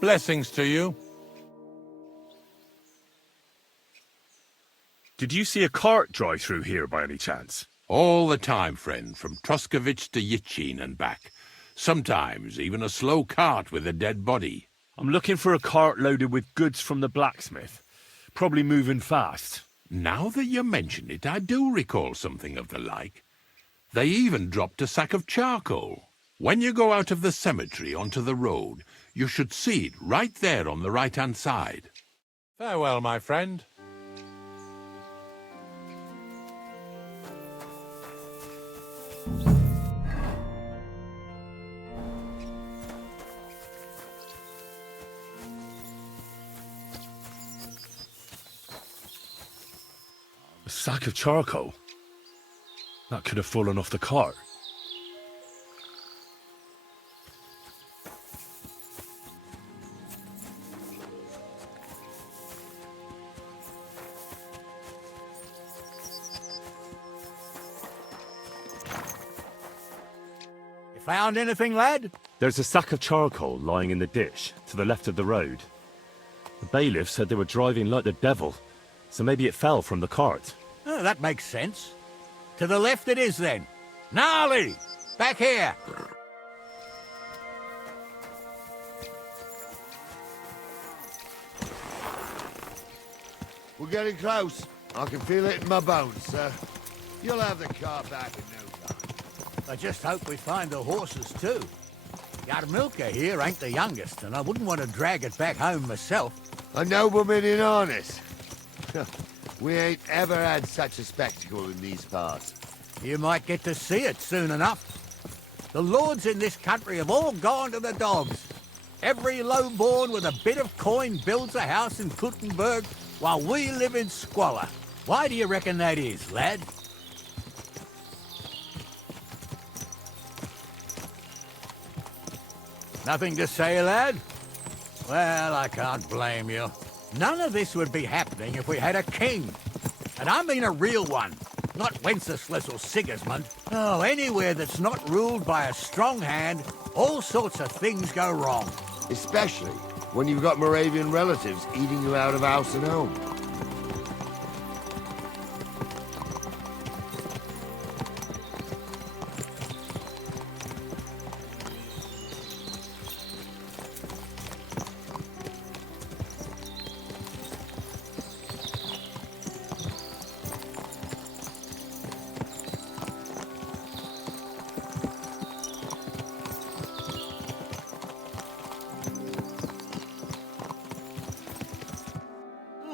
Blessings to you. Did you see a cart drive through here by any chance? All the time, friend, from Troskovich to Yitchin and back. Sometimes even a slow cart with a dead body. I'm looking for a cart loaded with goods from the blacksmith. Probably moving fast. Now that you mention it, I do recall something of the like. They even dropped a sack of charcoal. When you go out of the cemetery onto the road, you should see it right there on the right-hand side. Farewell, my friend. A sack of charcoal? That could have fallen off the cart. Found anything, lad? There's a sack of charcoal lying in the ditch to the left of the road. The bailiff said they were driving like the devil, so maybe it fell from the cart. Oh, that makes sense. To the left it is, then. Gnarly! Back here! We're getting close. I can feel it in my bones, sir. You'll have the car back in no time. I just hope we find the horses, too. Yarmilka here ain't the youngest, and I wouldn't want to drag it back home myself. A nobleman in harness. We ain't ever had such a spectacle in these parts. You might get to see it soon enough. The lords in this country have all gone to the dogs. Every lowborn with a bit of coin builds a house in Kuttenberg, while we live in squalor. Why do you reckon that is, lad? Nothing to say, lad? Well, I can't blame you. None of this would be happening if we had a king. And I mean a real one, not Wenceslas or Sigismund. Oh, anywhere that's not ruled by a strong hand, all sorts of things go wrong. Especially when you've got Moravian relatives eating you out of house and home.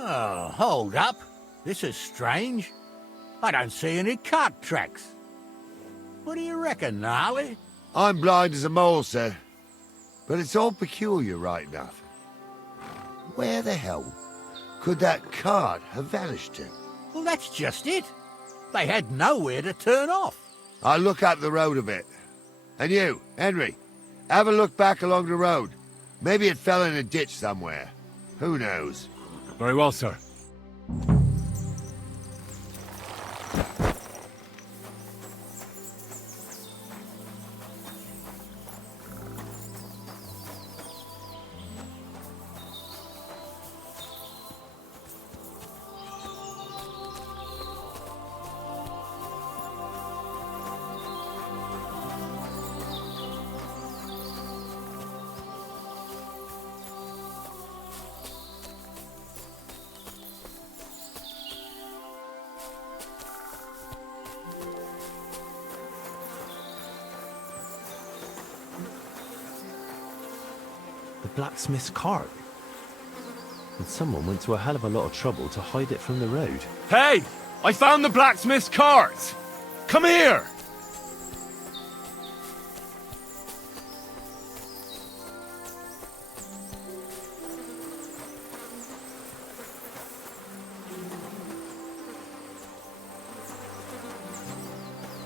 Oh, hold up. This is strange. I don't see any cart tracks. What do you reckon, Gnarly? I'm blind as a mole, sir. But it's all peculiar right enough. Where the hell could that cart have vanished to? Well, that's just it. They had nowhere to turn off. I'll look up the road a bit. And you, Henry, have a look back along the road. Maybe it fell in a ditch somewhere. Who knows? Very well, sir. blacksmith's cart. And someone went to a hell of a lot of trouble to hide it from the road. Hey! I found the blacksmith's cart! Come here!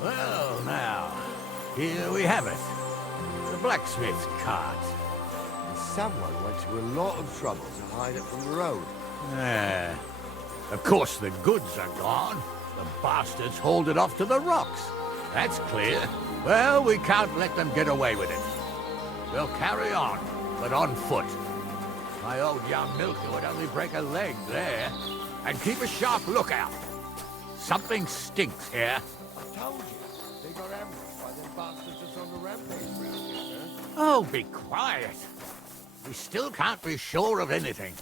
Well, now, here we have it. The blacksmith's cart. And someone went to a lot of trouble to hide it from the road. Yeah. Of course the goods are gone. The bastards hauled it off to the rocks. That's clear. Well, we can't let them get away with it. We'll carry on, but on foot. My old young milker would only break a leg there. And keep a sharp lookout. Something stinks here. I told you, they got ambushed by them bastards that's on the rampage round here, sir. Oh, be quiet. We still can't be sure of anything.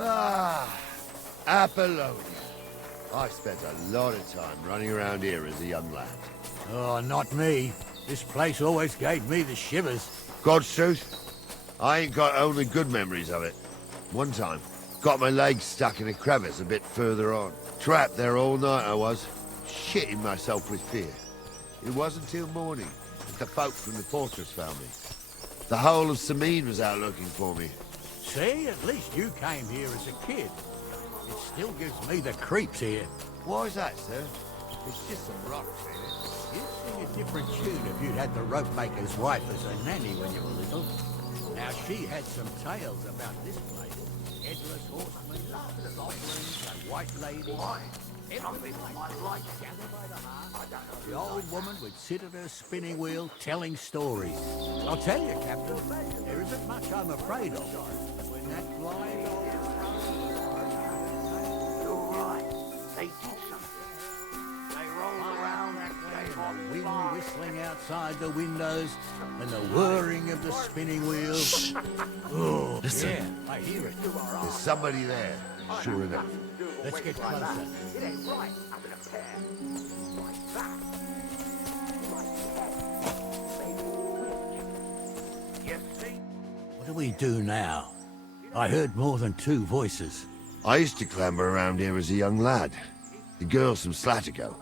Ah, Apollonia. I spent a lot of time running around here as a young lad. Oh, not me. This place always gave me the shivers. God's truth, I ain't got only good memories of it. One time, got my legs stuck in a crevice a bit further on. Trapped there all night I was, shitting myself with fear. It wasn't till morning that the folk from the fortress found me. The whole of Samine was out looking for me. See, at least you came here as a kid. It still gives me the creeps here. Why's that, sir? It's just some rocks here. You'd sing a different tune if you'd had the rope maker's wife as a nanny when you were little. Now, she had some tales about this place. Headless horsemen, goblins, and white ladies. Everything my life gathered by the heart. The old woman would sit at her spinning wheel telling stories. I'll tell you, Captain, there isn't much I'm afraid of. When that blind old... You're right. They did something. They rolled around that way. The wind whistling outside the windows and the whirring of the spinning wheels. Oh, listen. Yeah, I hear it. There's somebody there, sure enough. Let's get closer. It ain't right. I'm in a pair. Like that. You see? What do we do now? I heard more than two voices. I used to clamber around here as a young lad. The girls from Slatigo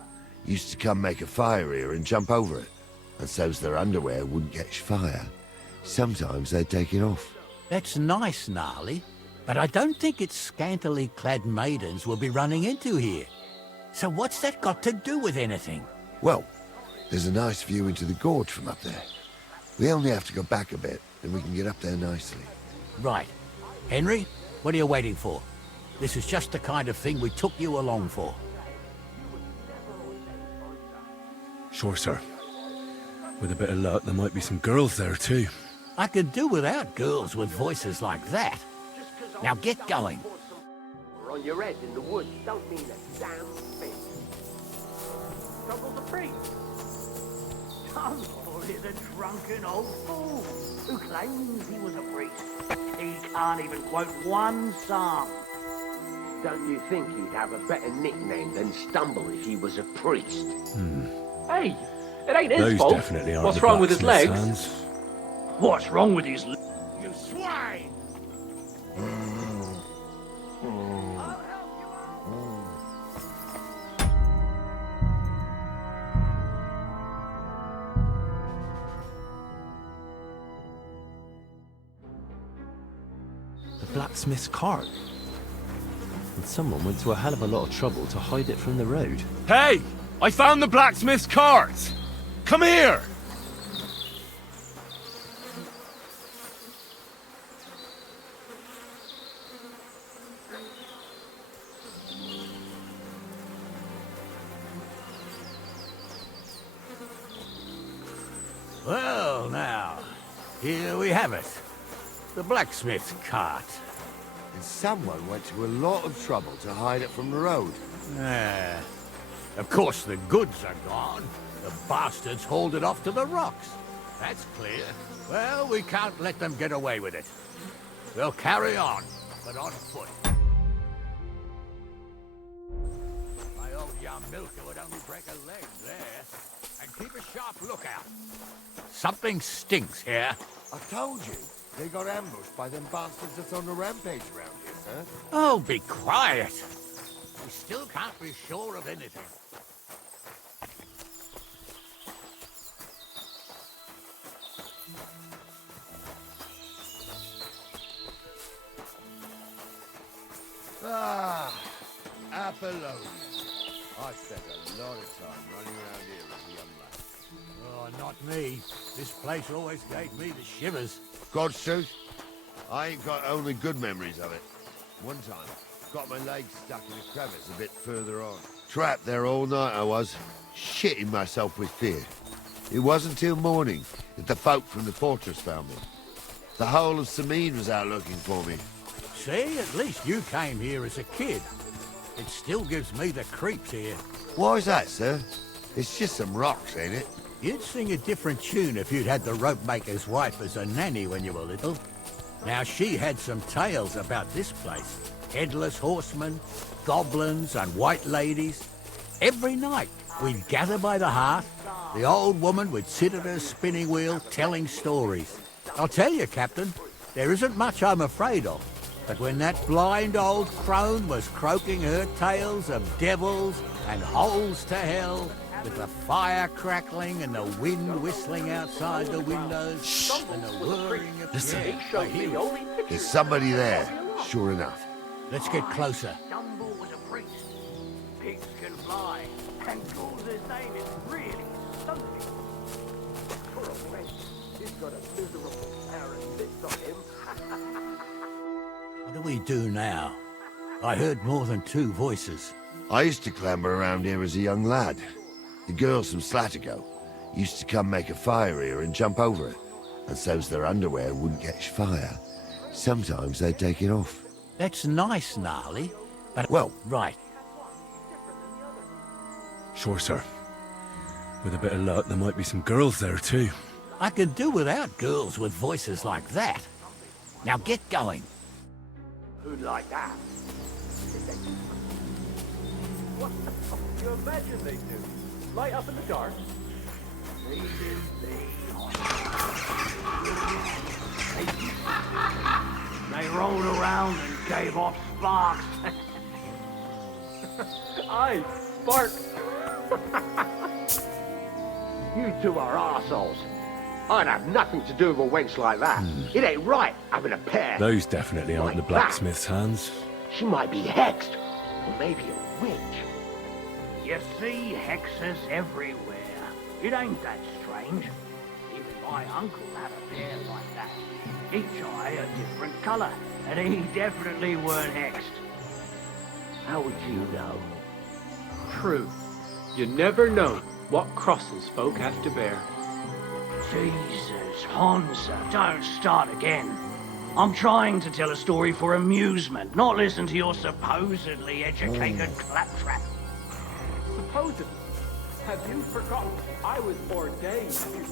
used to come make a fire here and jump over it. And so's their underwear wouldn't catch fire. Sometimes they'd take it off. That's nice, Gnarly. But I don't think it's scantily clad maidens we'll be running into here. So what's that got to do with anything? Well, there's a nice view into the gorge from up there. We only have to go back a bit, and we can get up there nicely. Right. Henry, what are you waiting for? This is just the kind of thing we took you along for. Sure, sir. With a bit of luck, there might be some girls there, too. I could do without girls with voices like that. Now get going. We're on your head in the woods. Don't mean a damn thing. Trouble the priest. Don't call it a drunken old fool who claims he was a priest. He can't even quote one psalm. Don't you think he'd have a better nickname than Stumble if he was a priest? Hey, it ain't his Those fault. definitely aren't What's the wrong with his legs? blacksmith's hands. What's wrong with his legs? You swine! The blacksmith's cart. And someone went to a hell of a lot of trouble to hide it from the road. Hey! I found the blacksmith's cart! Come here! Well, now, here we have it. The blacksmith's cart. And someone went to a lot of trouble to hide it from the road. Ah, of course the goods are gone. The bastards hauled it off to the rocks. That's clear. Well, we can't let them get away with it. We'll carry on, but on foot. My old Young milker would only break a leg there. And keep a sharp lookout. Something stinks here. I told you, they got ambushed by them bastards that's on the rampage around here, sir. Oh, be quiet. We still can't be sure of anything. Ah, Apollonia. I spent a lot of time running around here as a young lad. Oh, not me. This place always gave me the shivers. God's truth, I ain't got only good memories of it. One time, got my leg stuck in a crevice a bit further on. Trapped there all night I was, shitting myself with fear. It wasn't till morning that the folk from the fortress found me. The whole of Sameen was out looking for me. See, at least you came here as a kid. It still gives me the creeps here. Why's that, sir? It's just some rocks, ain't it? You'd sing a different tune if you'd had the rope maker's wife as a nanny when you were little. Now, she had some tales about this place. Headless horsemen, goblins and white ladies. Every night, we'd gather by the hearth. The old woman would sit at her spinning wheel telling stories. I'll tell you, Captain, there isn't much I'm afraid of. But when that blind old crone was croaking her tales of devils and holes to hell, with the fire crackling and the wind whistling outside the windows, and the whirring of There's somebody there, sure enough. Let's get closer. Dumbo was a priest. Pigs can fly. And Gauze's name is really something. For a wench, he's got a miserable pair of bits on him. What do we do now? I heard more than two voices. I used to clamber around here as a young lad. The girls from Slatigo used to come make a fire here and jump over it, and so's their underwear wouldn't catch fire. Sometimes they'd take it off. That's nice, Gnarly, but... Well, right. Sure, sir. With a bit of luck, there might be some girls there, too. I could do without girls with voices like that. Now get going. Who'd like that? What the fuck do you imagine they do? Light up in the dark? They rolled around and gave off sparks. Aye, sparks. You two are arseholes. I'd have nothing to do with a wench like that. It ain't right having a pair. Those definitely aren't the blacksmith's hands. She might be hexed, or maybe a witch. You see hexes everywhere. It ain't that strange. Even my uncle had a pair like that. Each eye a different colour, and he definitely weren't hexed. How would you know? True. You never know what crosses folk have to bear. Jesus, Honza, don't start again. I'm trying to tell a story for amusement, not listen to your supposedly educated claptrap. Supposedly. Have you forgotten I was ordained, you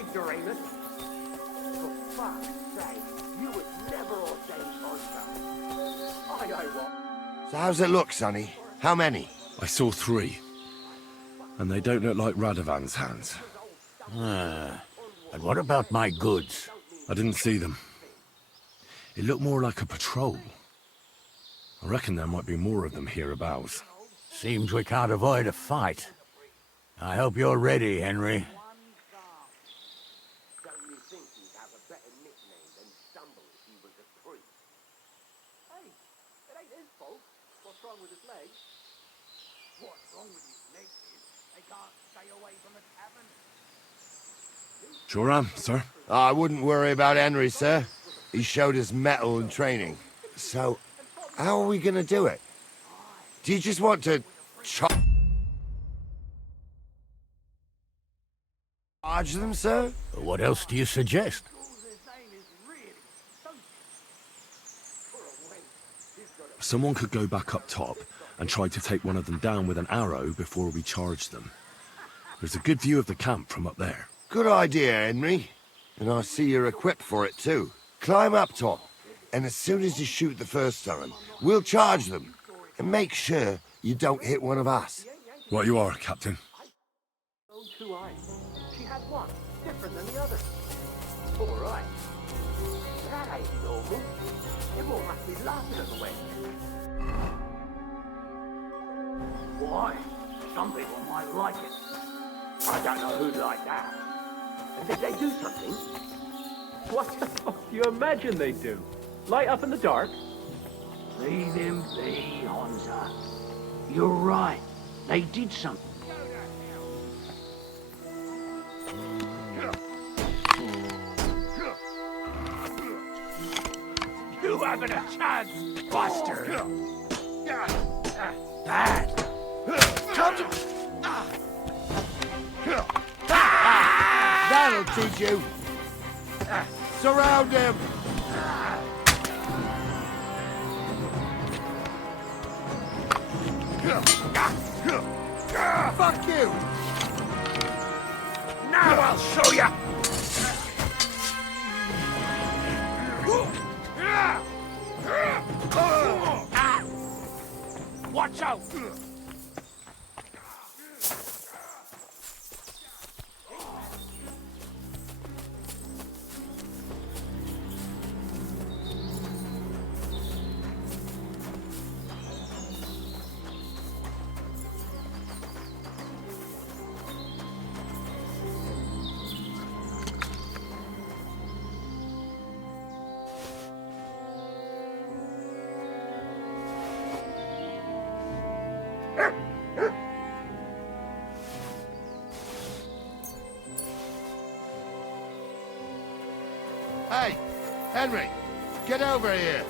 ignoramus? For fuck's sake, you was never ordained, Honza. I was. So how's it look, Sonny? How many? I saw 3. And they don't look like Radovan's hands. And what about my goods? I didn't see them. It looked more like a patrol. I reckon there might be more of them hereabouts. Seems we can't avoid a fight. I hope you're ready, Henry. Don't you think he'd have a better nickname than Stumble if he was a priest? Hey, it ain't his fault. What's wrong with his legs? What's wrong with his legs is they can't stay away from the tavern. Sure am, sir. I wouldn't worry about Henry, sir. He showed us mettle and training. So, how are we gonna do it? Do you just want to charge them, sir? What else do you suggest? Someone could go back up top and try to take one of them down with an arrow before we charge them. There's a good view of the camp from up there. Good idea, Henry. And I see you're equipped for it, too. Climb up top, and as soon as you shoot the first time, we'll charge them. And make sure you don't hit one of us. What you are, Captain? Own 2 eyes. She had one, different than the other. All right. That ain't normal. Everyone must be laughing at the wench. Why? Some people might like it. I don't know who'd like that. And did they do something? What the fuck do you imagine they do? Light up in the dark? Leave him be, Honza. You're right. They did something. You haven't a chance, bastard! That! That'll teach you. Surround him. Fuck you! Now I'll show you! Watch out! Hey, Henry, get over here.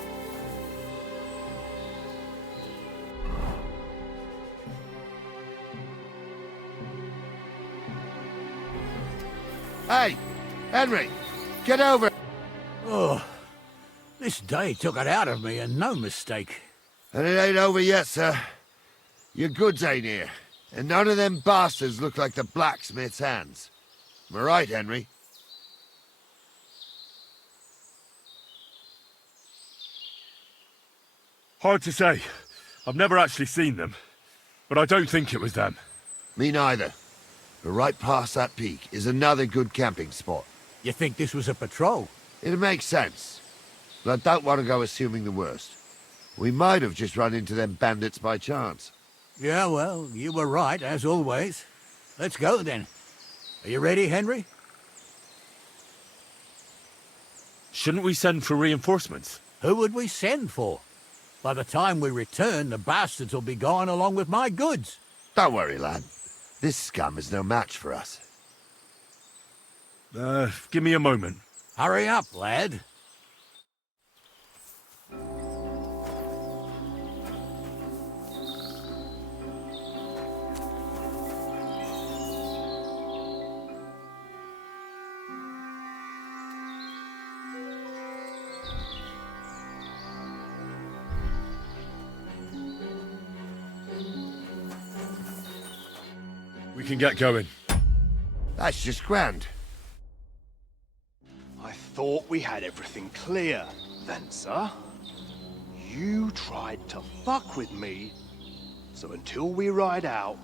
Hey, Henry, get over. Oh, this day took it out of me, and no mistake. And it ain't over yet, sir. Your goods ain't here, and none of them bastards look like the blacksmith's hands. Am I right, Henry? Hard to say. I've never actually seen them, but I don't think it was them. Me neither. But right past that peak is another good camping spot. You think this was a patrol? It makes sense. But I don't want to go assuming the worst. We might have just run into them bandits by chance. Yeah, well, you were right, as always. Let's go, then. Are you ready, Henry? Shouldn't we send for reinforcements? Who would we send for? By the time we return, the bastards will be gone along with my goods. Don't worry, lad. This scum is no match for us. Give me a moment. Hurry up, lad. We can get going. That's just grand. I thought we had everything clear, Venser. You tried to fuck with me, so until we ride out,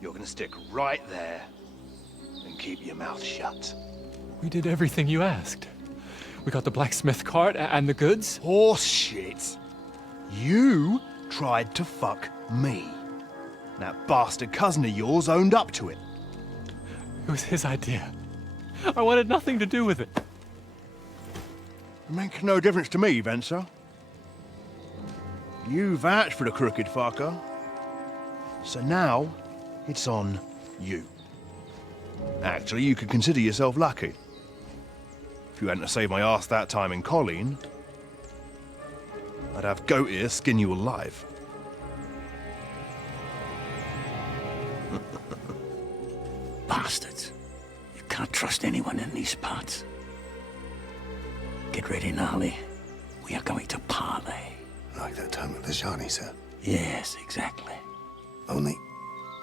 you're gonna stick right there and keep your mouth shut. We did everything you asked. We got the blacksmith cart and the goods. Horse shit. You tried to fuck me. That bastard cousin of yours owned up to it. It was his idea. I wanted nothing to do with it. Make no difference to me, Venser. You vouched for the crooked fucker. So now, it's on you. Actually, you could consider yourself lucky. If you hadn't saved my ass that time in Colleen, I'd have goat ear skin you alive. Bastards. You can't trust anyone in these parts. Get ready, Gnarly. We are going to parley. Like that time with the Shani, sir? Yes, exactly. Only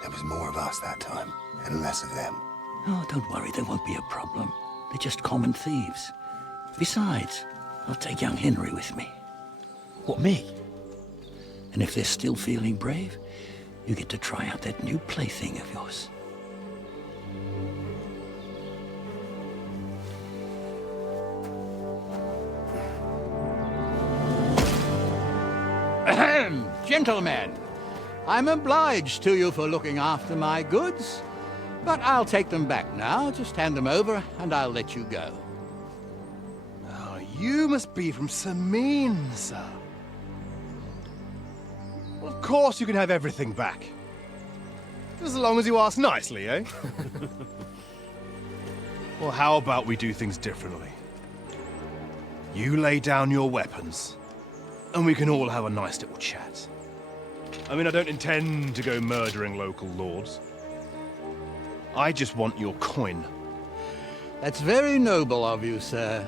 there was more of us that time, and less of them. Oh, don't worry, there won't be a problem. They're just common thieves. Besides, I'll take young Henry with me. What, me? And if they're still feeling brave, you get to try out that new plaything of yours. Ahem, gentlemen, I'm obliged to you for looking after my goods, but I'll take them back now. Just hand them over and I'll let you go. Oh, you must be from Sameen, sir. Well, of course you can have everything back. Just as long as you ask nicely, eh? Well, how about we do things differently? You lay down your weapons, and we can all have a nice little chat. I mean, I don't intend to go murdering local lords. I just want your coin. That's very noble of you, sir.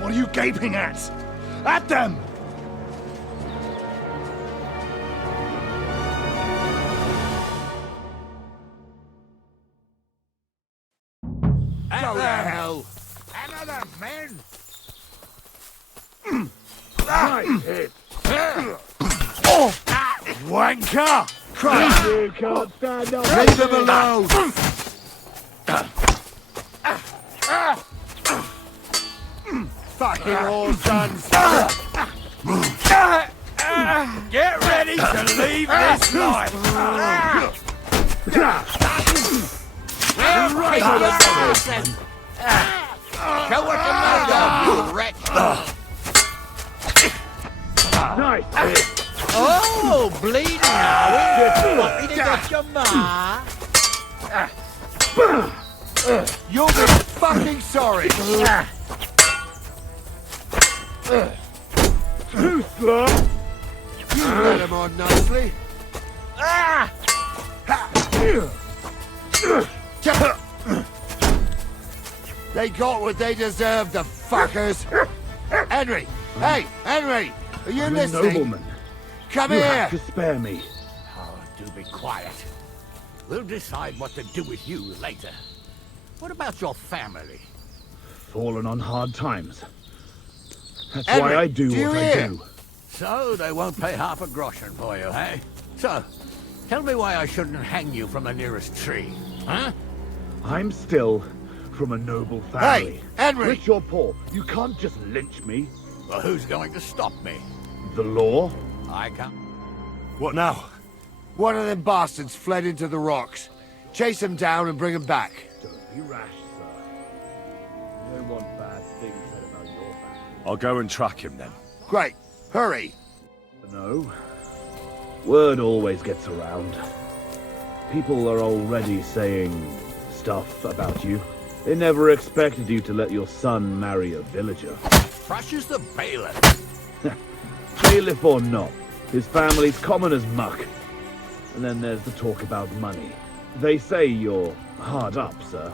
What are you gaping at? At them! Go to hell! Another man! Nice hit. Oh! Wanker! Christ, you can't stand up. Leave him alone! Fucking all guns. Get ready to leave this life! Right, show what you're made of, you wretch! Nice hit. Oh, bleeding now. Want me to get your ma? You'll be fucking sorry. Too slow. You let him on nicely. They got what they deserved, the fuckers. Henry! Hey, Henry! Are you listening? Nobleman. Come You here! have to spare me. Oh, do be quiet. We'll decide what to do with you later. What about your family? Fallen on hard times. That's Henry, why I do you what I hear? do. So they won't pay half a groschen for you, eh? So, tell me why I shouldn't hang you from the nearest tree, huh? I'm still from a noble family. Hey, Henry! Rich or poor, you can't just lynch me. Well, who's going to stop me? The law? I can't. What now? One of them bastards fled into the rocks. Chase him down and bring him back. Don't be rash, sir. You don't want bad things said about your family. I'll go and track him then. Great. Hurry. No. Word always gets around. People are already saying stuff about you. They never expected you to let your son marry a villager. Fresh as the bailiff. Bailiff or not, his family's common as muck. And then there's the talk about money. They say you're hard up, sir.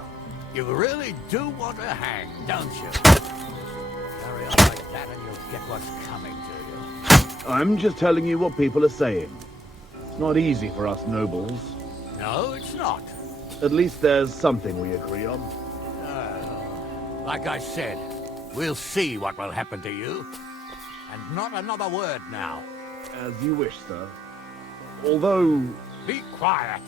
You really do want to hang, don't you? Carry on like that and you'll get what's coming to you. I'm just telling you what people are saying. It's not easy for us nobles. No, it's not. At least there's something we agree on. Like I said, we'll see what will happen to you. And not another word now. As you wish, sir. Although... Be quiet.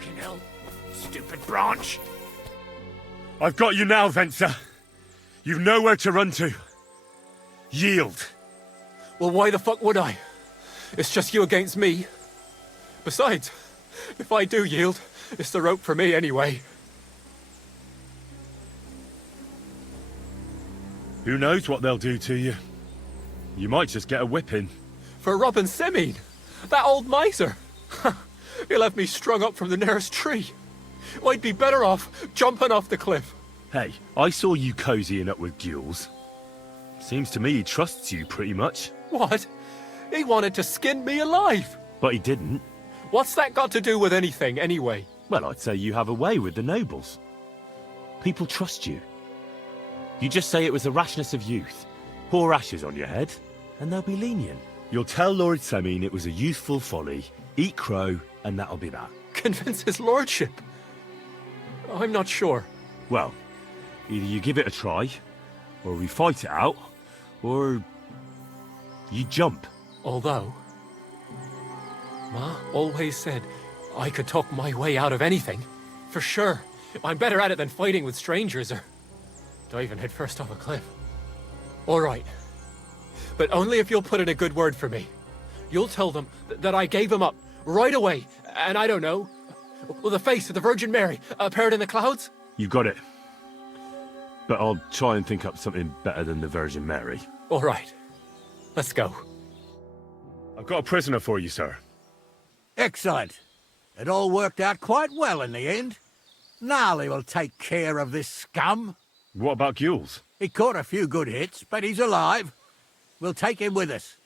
Fucking hell. Stupid branch. I've got you now, Venser. You've nowhere to run to. Yield. Well, why the fuck would I? It's just you against me. Besides, if I do yield, it's the rope for me anyway. Who knows what they'll do to you? You might just get a whipping. For robbing Semine, that old miser. He'll have me strung up from the nearest tree. I'd be better off jumping off the cliff. Hey, I saw you cozying up with Gules. Seems to me he trusts you pretty much. What? He wanted to skin me alive. But he didn't. What's that got to do with anything, anyway? Well, I'd say you have a way with the nobles. People trust you. You just say it was the rashness of youth. Pour ashes on your head, and they'll be lenient. You'll tell Lord Semine it was a youthful folly, eat crow, and that'll be that. Convince his lordship? I'm not sure. Well, either you give it a try, or we fight it out, or you jump. Although, Ma always said I could talk my way out of anything. For sure. I'm better at it than fighting with strangers or diving headfirst off a cliff. All right. But only if you'll put in a good word for me. You'll tell them that I gave him up right away, and I don't know, well, the face of the Virgin Mary appeared in the clouds? You got it. But I'll try and think up something better than the Virgin Mary. All right. Let's go. I've got a prisoner for you, sir. Excellent. It all worked out quite well in the end. Gnarly will take care of this scum. What about Gules? He caught a few good hits, but he's alive. We'll take him with us.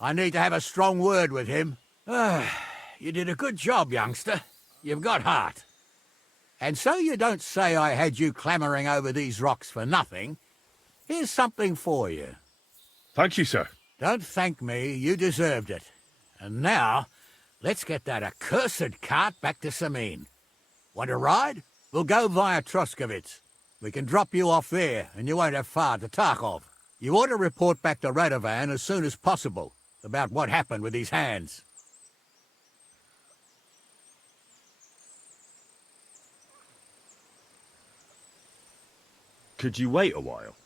I need to have a strong word with him. You did a good job, youngster. You've got heart. And so you don't say I had you clambering over these rocks for nothing. Here's something for you. Thank you, sir. Don't thank me, you deserved it. And now, let's get that accursed cart back to Semine. Want to ride? We'll go via Troskovitz. We can drop you off there, and you won't have far to Tarkov. You ought to report back to Radovan as soon as possible about what happened with these hands. Could you wait a while?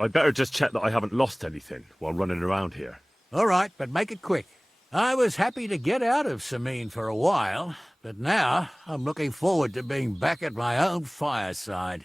I'd better just check that I haven't lost anything while running around here. All right, but make it quick. I was happy to get out of Semine for a while, but now I'm looking forward to being back at my own fireside.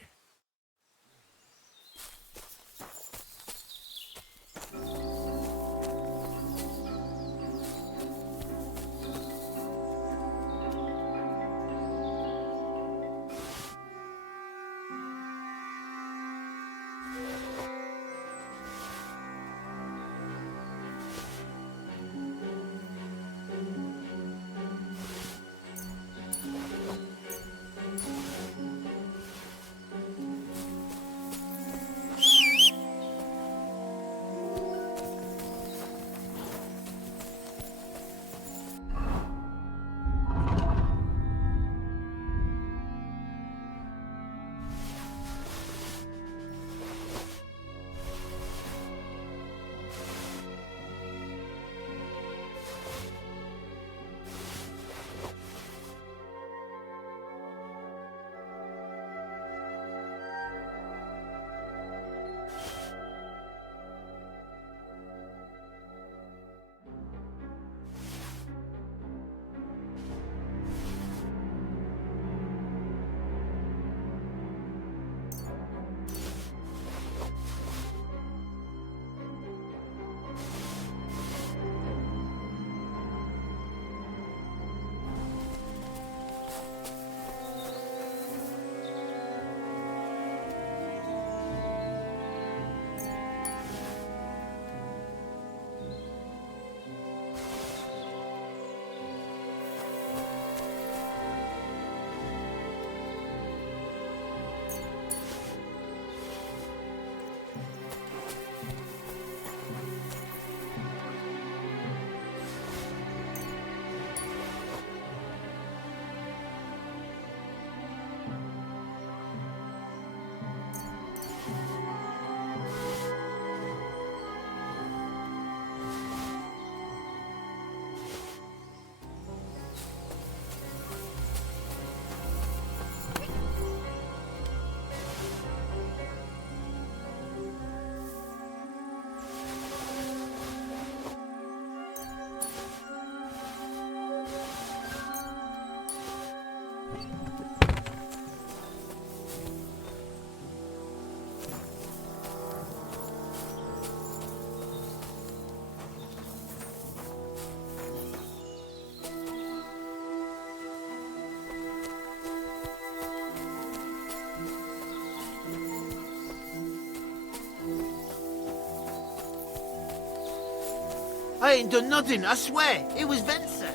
I ain't done nothing, I swear. It was Venser.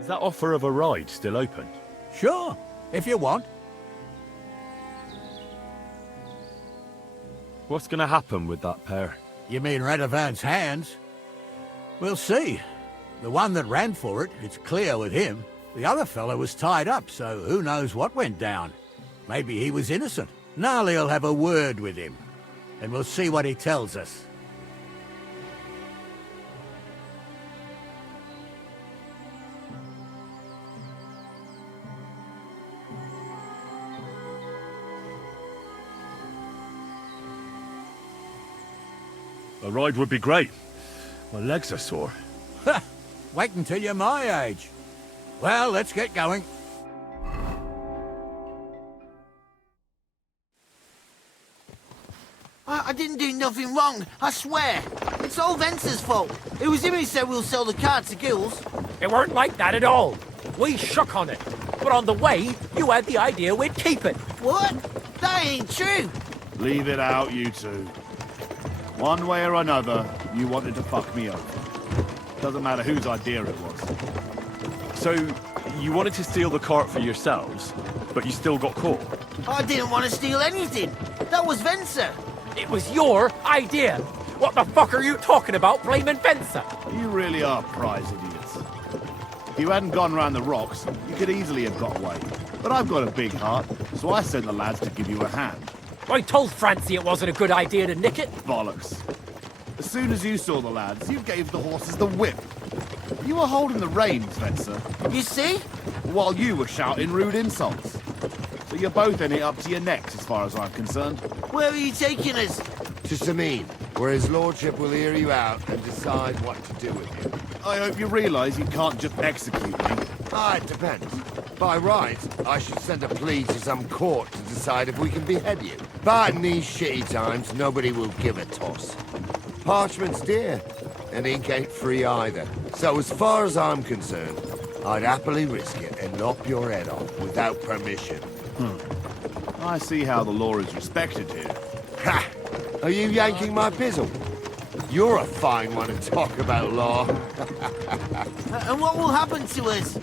Is that offer of a ride still open? Sure, if you want. What's going to happen with that pair? You mean Radovan's hands? We'll see. The one that ran for it, it's clear with him. The other fella was tied up, so who knows what went down. Maybe he was innocent. Gnarly'll have a word with him, and we'll see what he tells us. A ride would be great. My legs are sore. Wait until you're my age. Well, let's get going. I didn't do nothing wrong, I swear. It's all Venser's fault. It was him who said we'll sell the car to Gills. It weren't like that at all. We shook on it. But on the way, you had the idea we'd keep it. What? That ain't true. Leave it out, you two. One way or another, you wanted to fuck me over. Doesn't matter whose idea it was. So, you wanted to steal the cart for yourselves, but you still got caught? I didn't want to steal anything. That was Venser. It was your idea. What the fuck are you talking about, blaming Venser? You really are prize idiots. If you hadn't gone round the rocks, you could easily have got away. But I've got a big heart, so I sent the lads to give you a hand. I told Francie it wasn't a good idea to nick it. Bollocks. As soon as you saw the lads, you gave the horses the whip. You were holding the reins, Venser. You see? While you were shouting rude insults. So you're both in it up to your necks, as far as I'm concerned. Where are you taking us? To Sameen, where his lordship will hear you out and decide what to do with you. I hope you realise you can't just execute me. Ah, it depends. By right, I should send a plea to some court to decide if we can behead you. But in these shitty times, nobody will give a toss. Parchment's dear, and ink ain't free either. So as far as I'm concerned, I'd happily risk it and lop your head off without permission. I see how the law is respected here. Ha! Are you yanking my pizzle? You're a fine one to talk about law. And what will happen to us?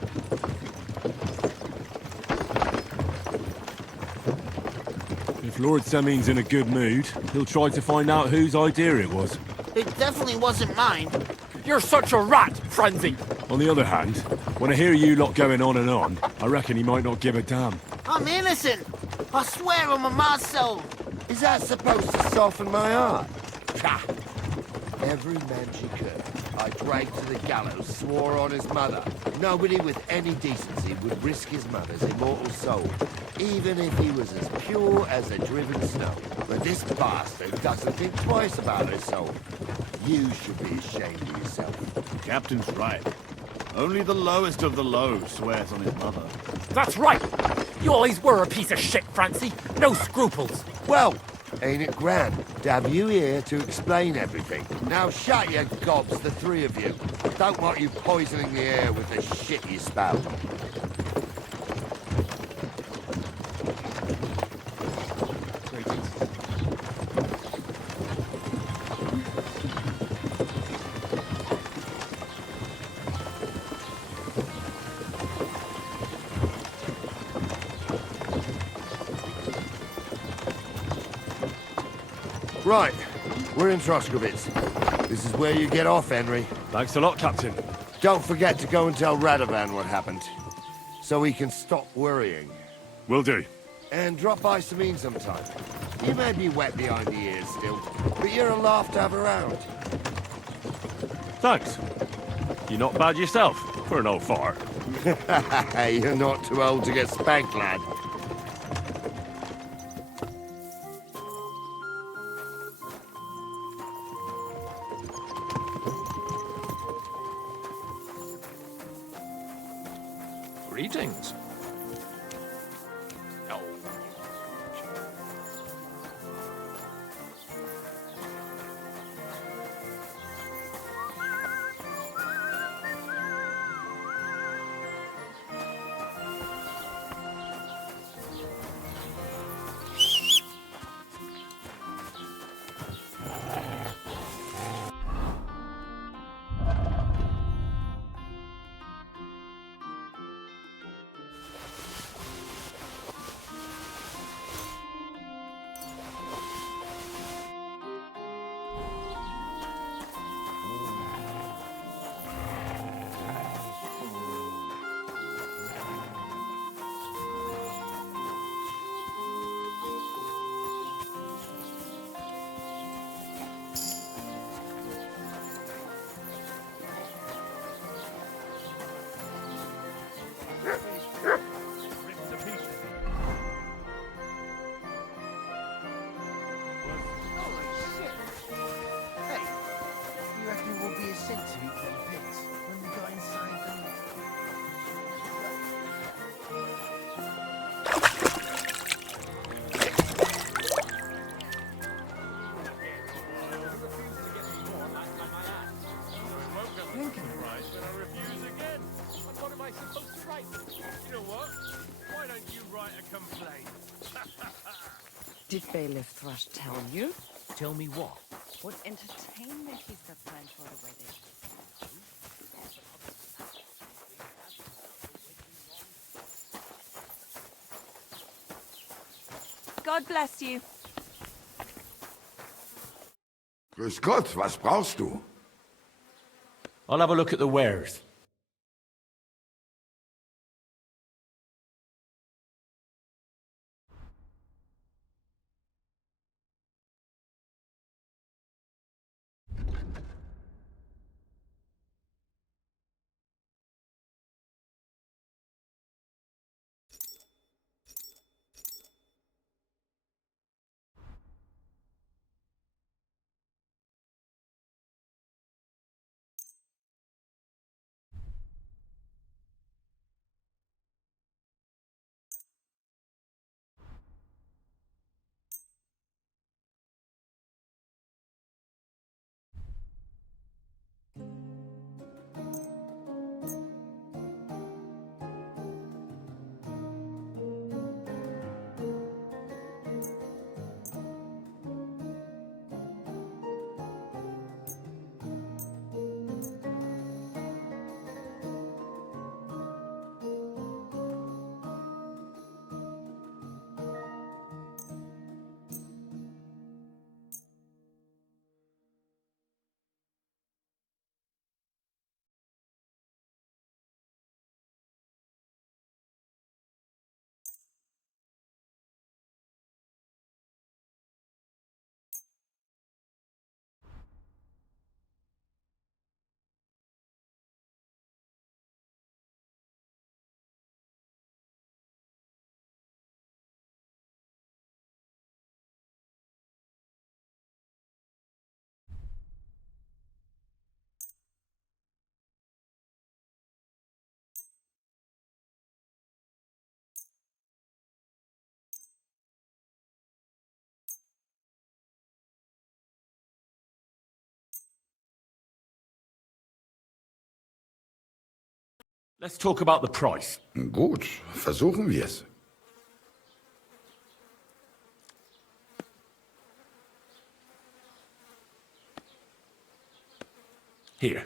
If Lord Seming's in a good mood, he'll try to find out whose idea it was. It definitely wasn't mine. You're such a rat, Francie. On the other hand, when I hear you lot going on, I reckon he might not give a damn. I'm innocent. I swear on my ma's soul. Is that supposed to soften my heart? Ha! Every man she could, I dragged to the gallows, swore on his mother. Nobody with any decency would risk his mother's immortal soul, even if he was as pure as the driven snow. But this bastard doesn't think twice about her soul. You should be ashamed of yourself. The captain's right. Only the lowest of the low swears on his mother. That's right. You always were a piece of shit, Francie. No scruples. Well, ain't it grand to have you here to explain everything? Now shut your gobs, the three of you. Don't want you poisoning the air with the shit you spout. Right, we're in Troskowitz. This is where you get off, Henry. Thanks a lot, Captain. Don't forget to go and tell Radovan what happened, so he can stop worrying. Will do. And drop by Sameen sometime. You may be wet behind the ears still, but you're a laugh to have around. Thanks. You're not bad yourself, for an old fart. You're not too old to get spanked, lad. Greetings. Oh. Did Bailiff Thrush tell you? Tell me what? What entertainment he's got planned for the wedding? God bless you. Grüß Gott, was brauchst du? I'll have a look at the wares. Let's talk about the price. Gut, versuchen wir's. Here.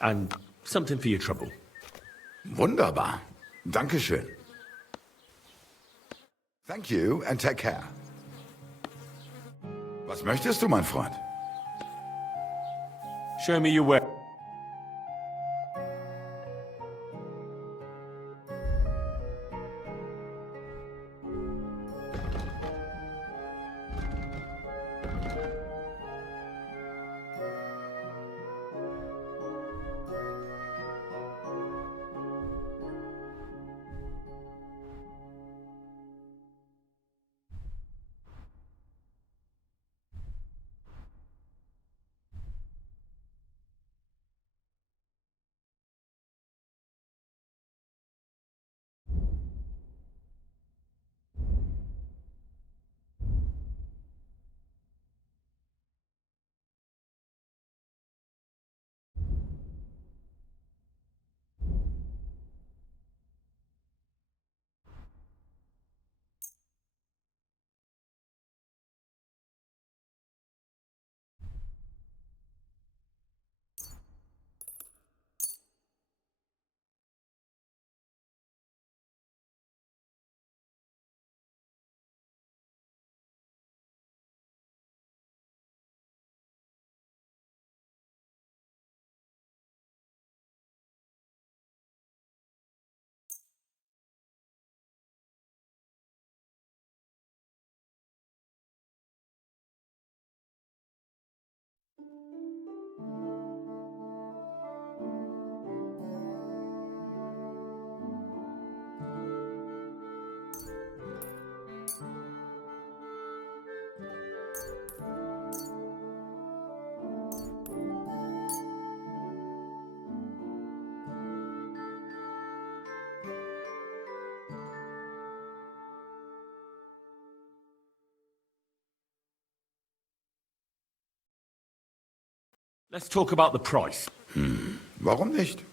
And something for your trouble. Wunderbar. Dankeschön. Thank you and take care. Was möchtest du, mein Freund? Show me your way. Let's talk about the price. Warum nicht?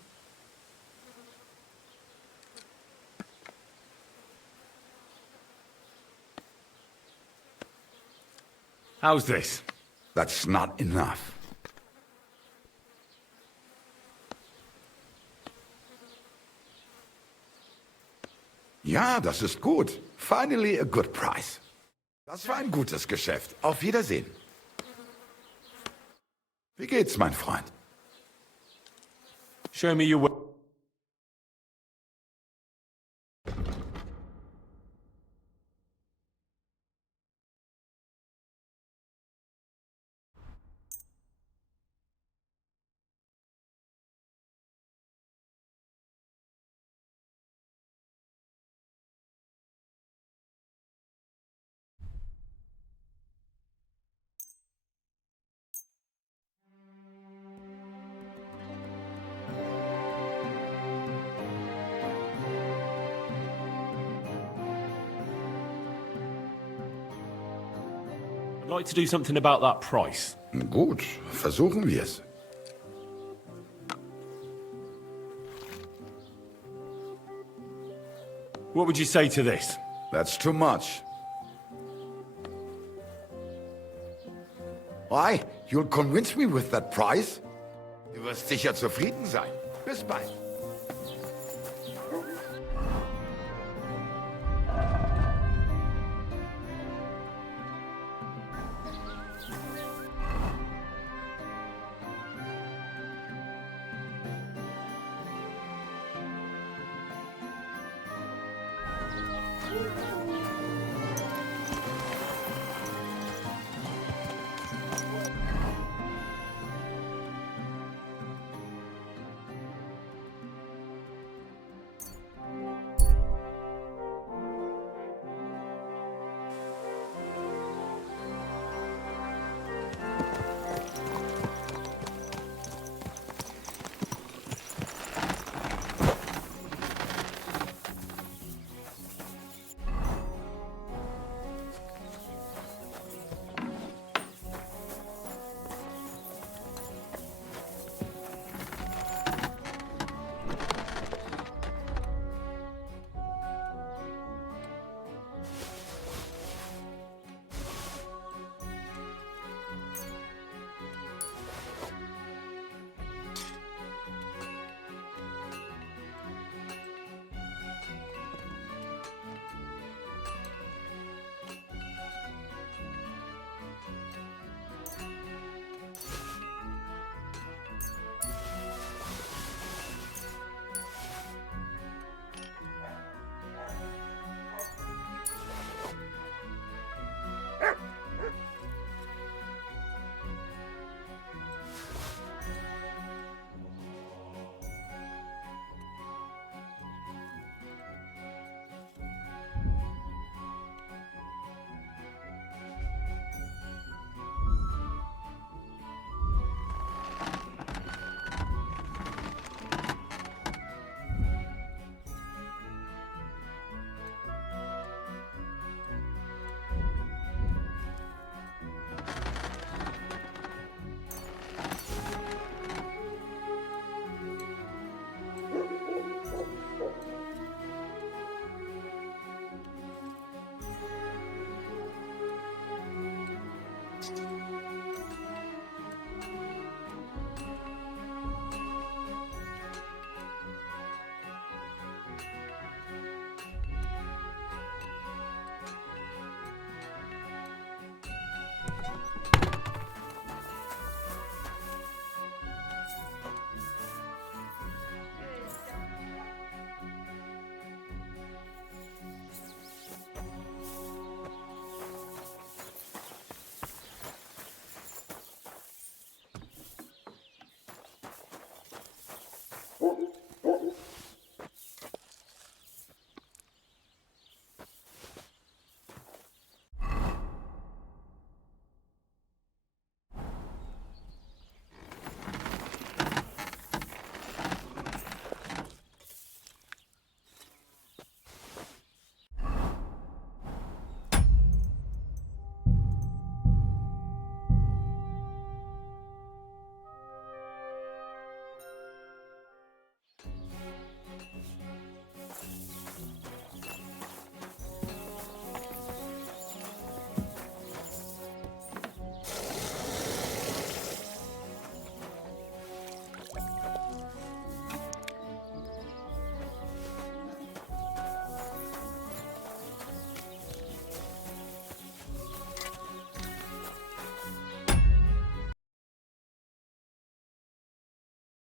How's this? That's not enough. Ja, das ist gut. Finally a good price. Das war ein gutes Geschäft. Auf Wiedersehen. Wie geht's, mein Freund? Show me your way. I'd like to do something about that price. Gut, versuchen wir es. What would you say to this? That's too much. Why? You'll convince me with that price? Du wirst sicher zufrieden sein. Bis bald.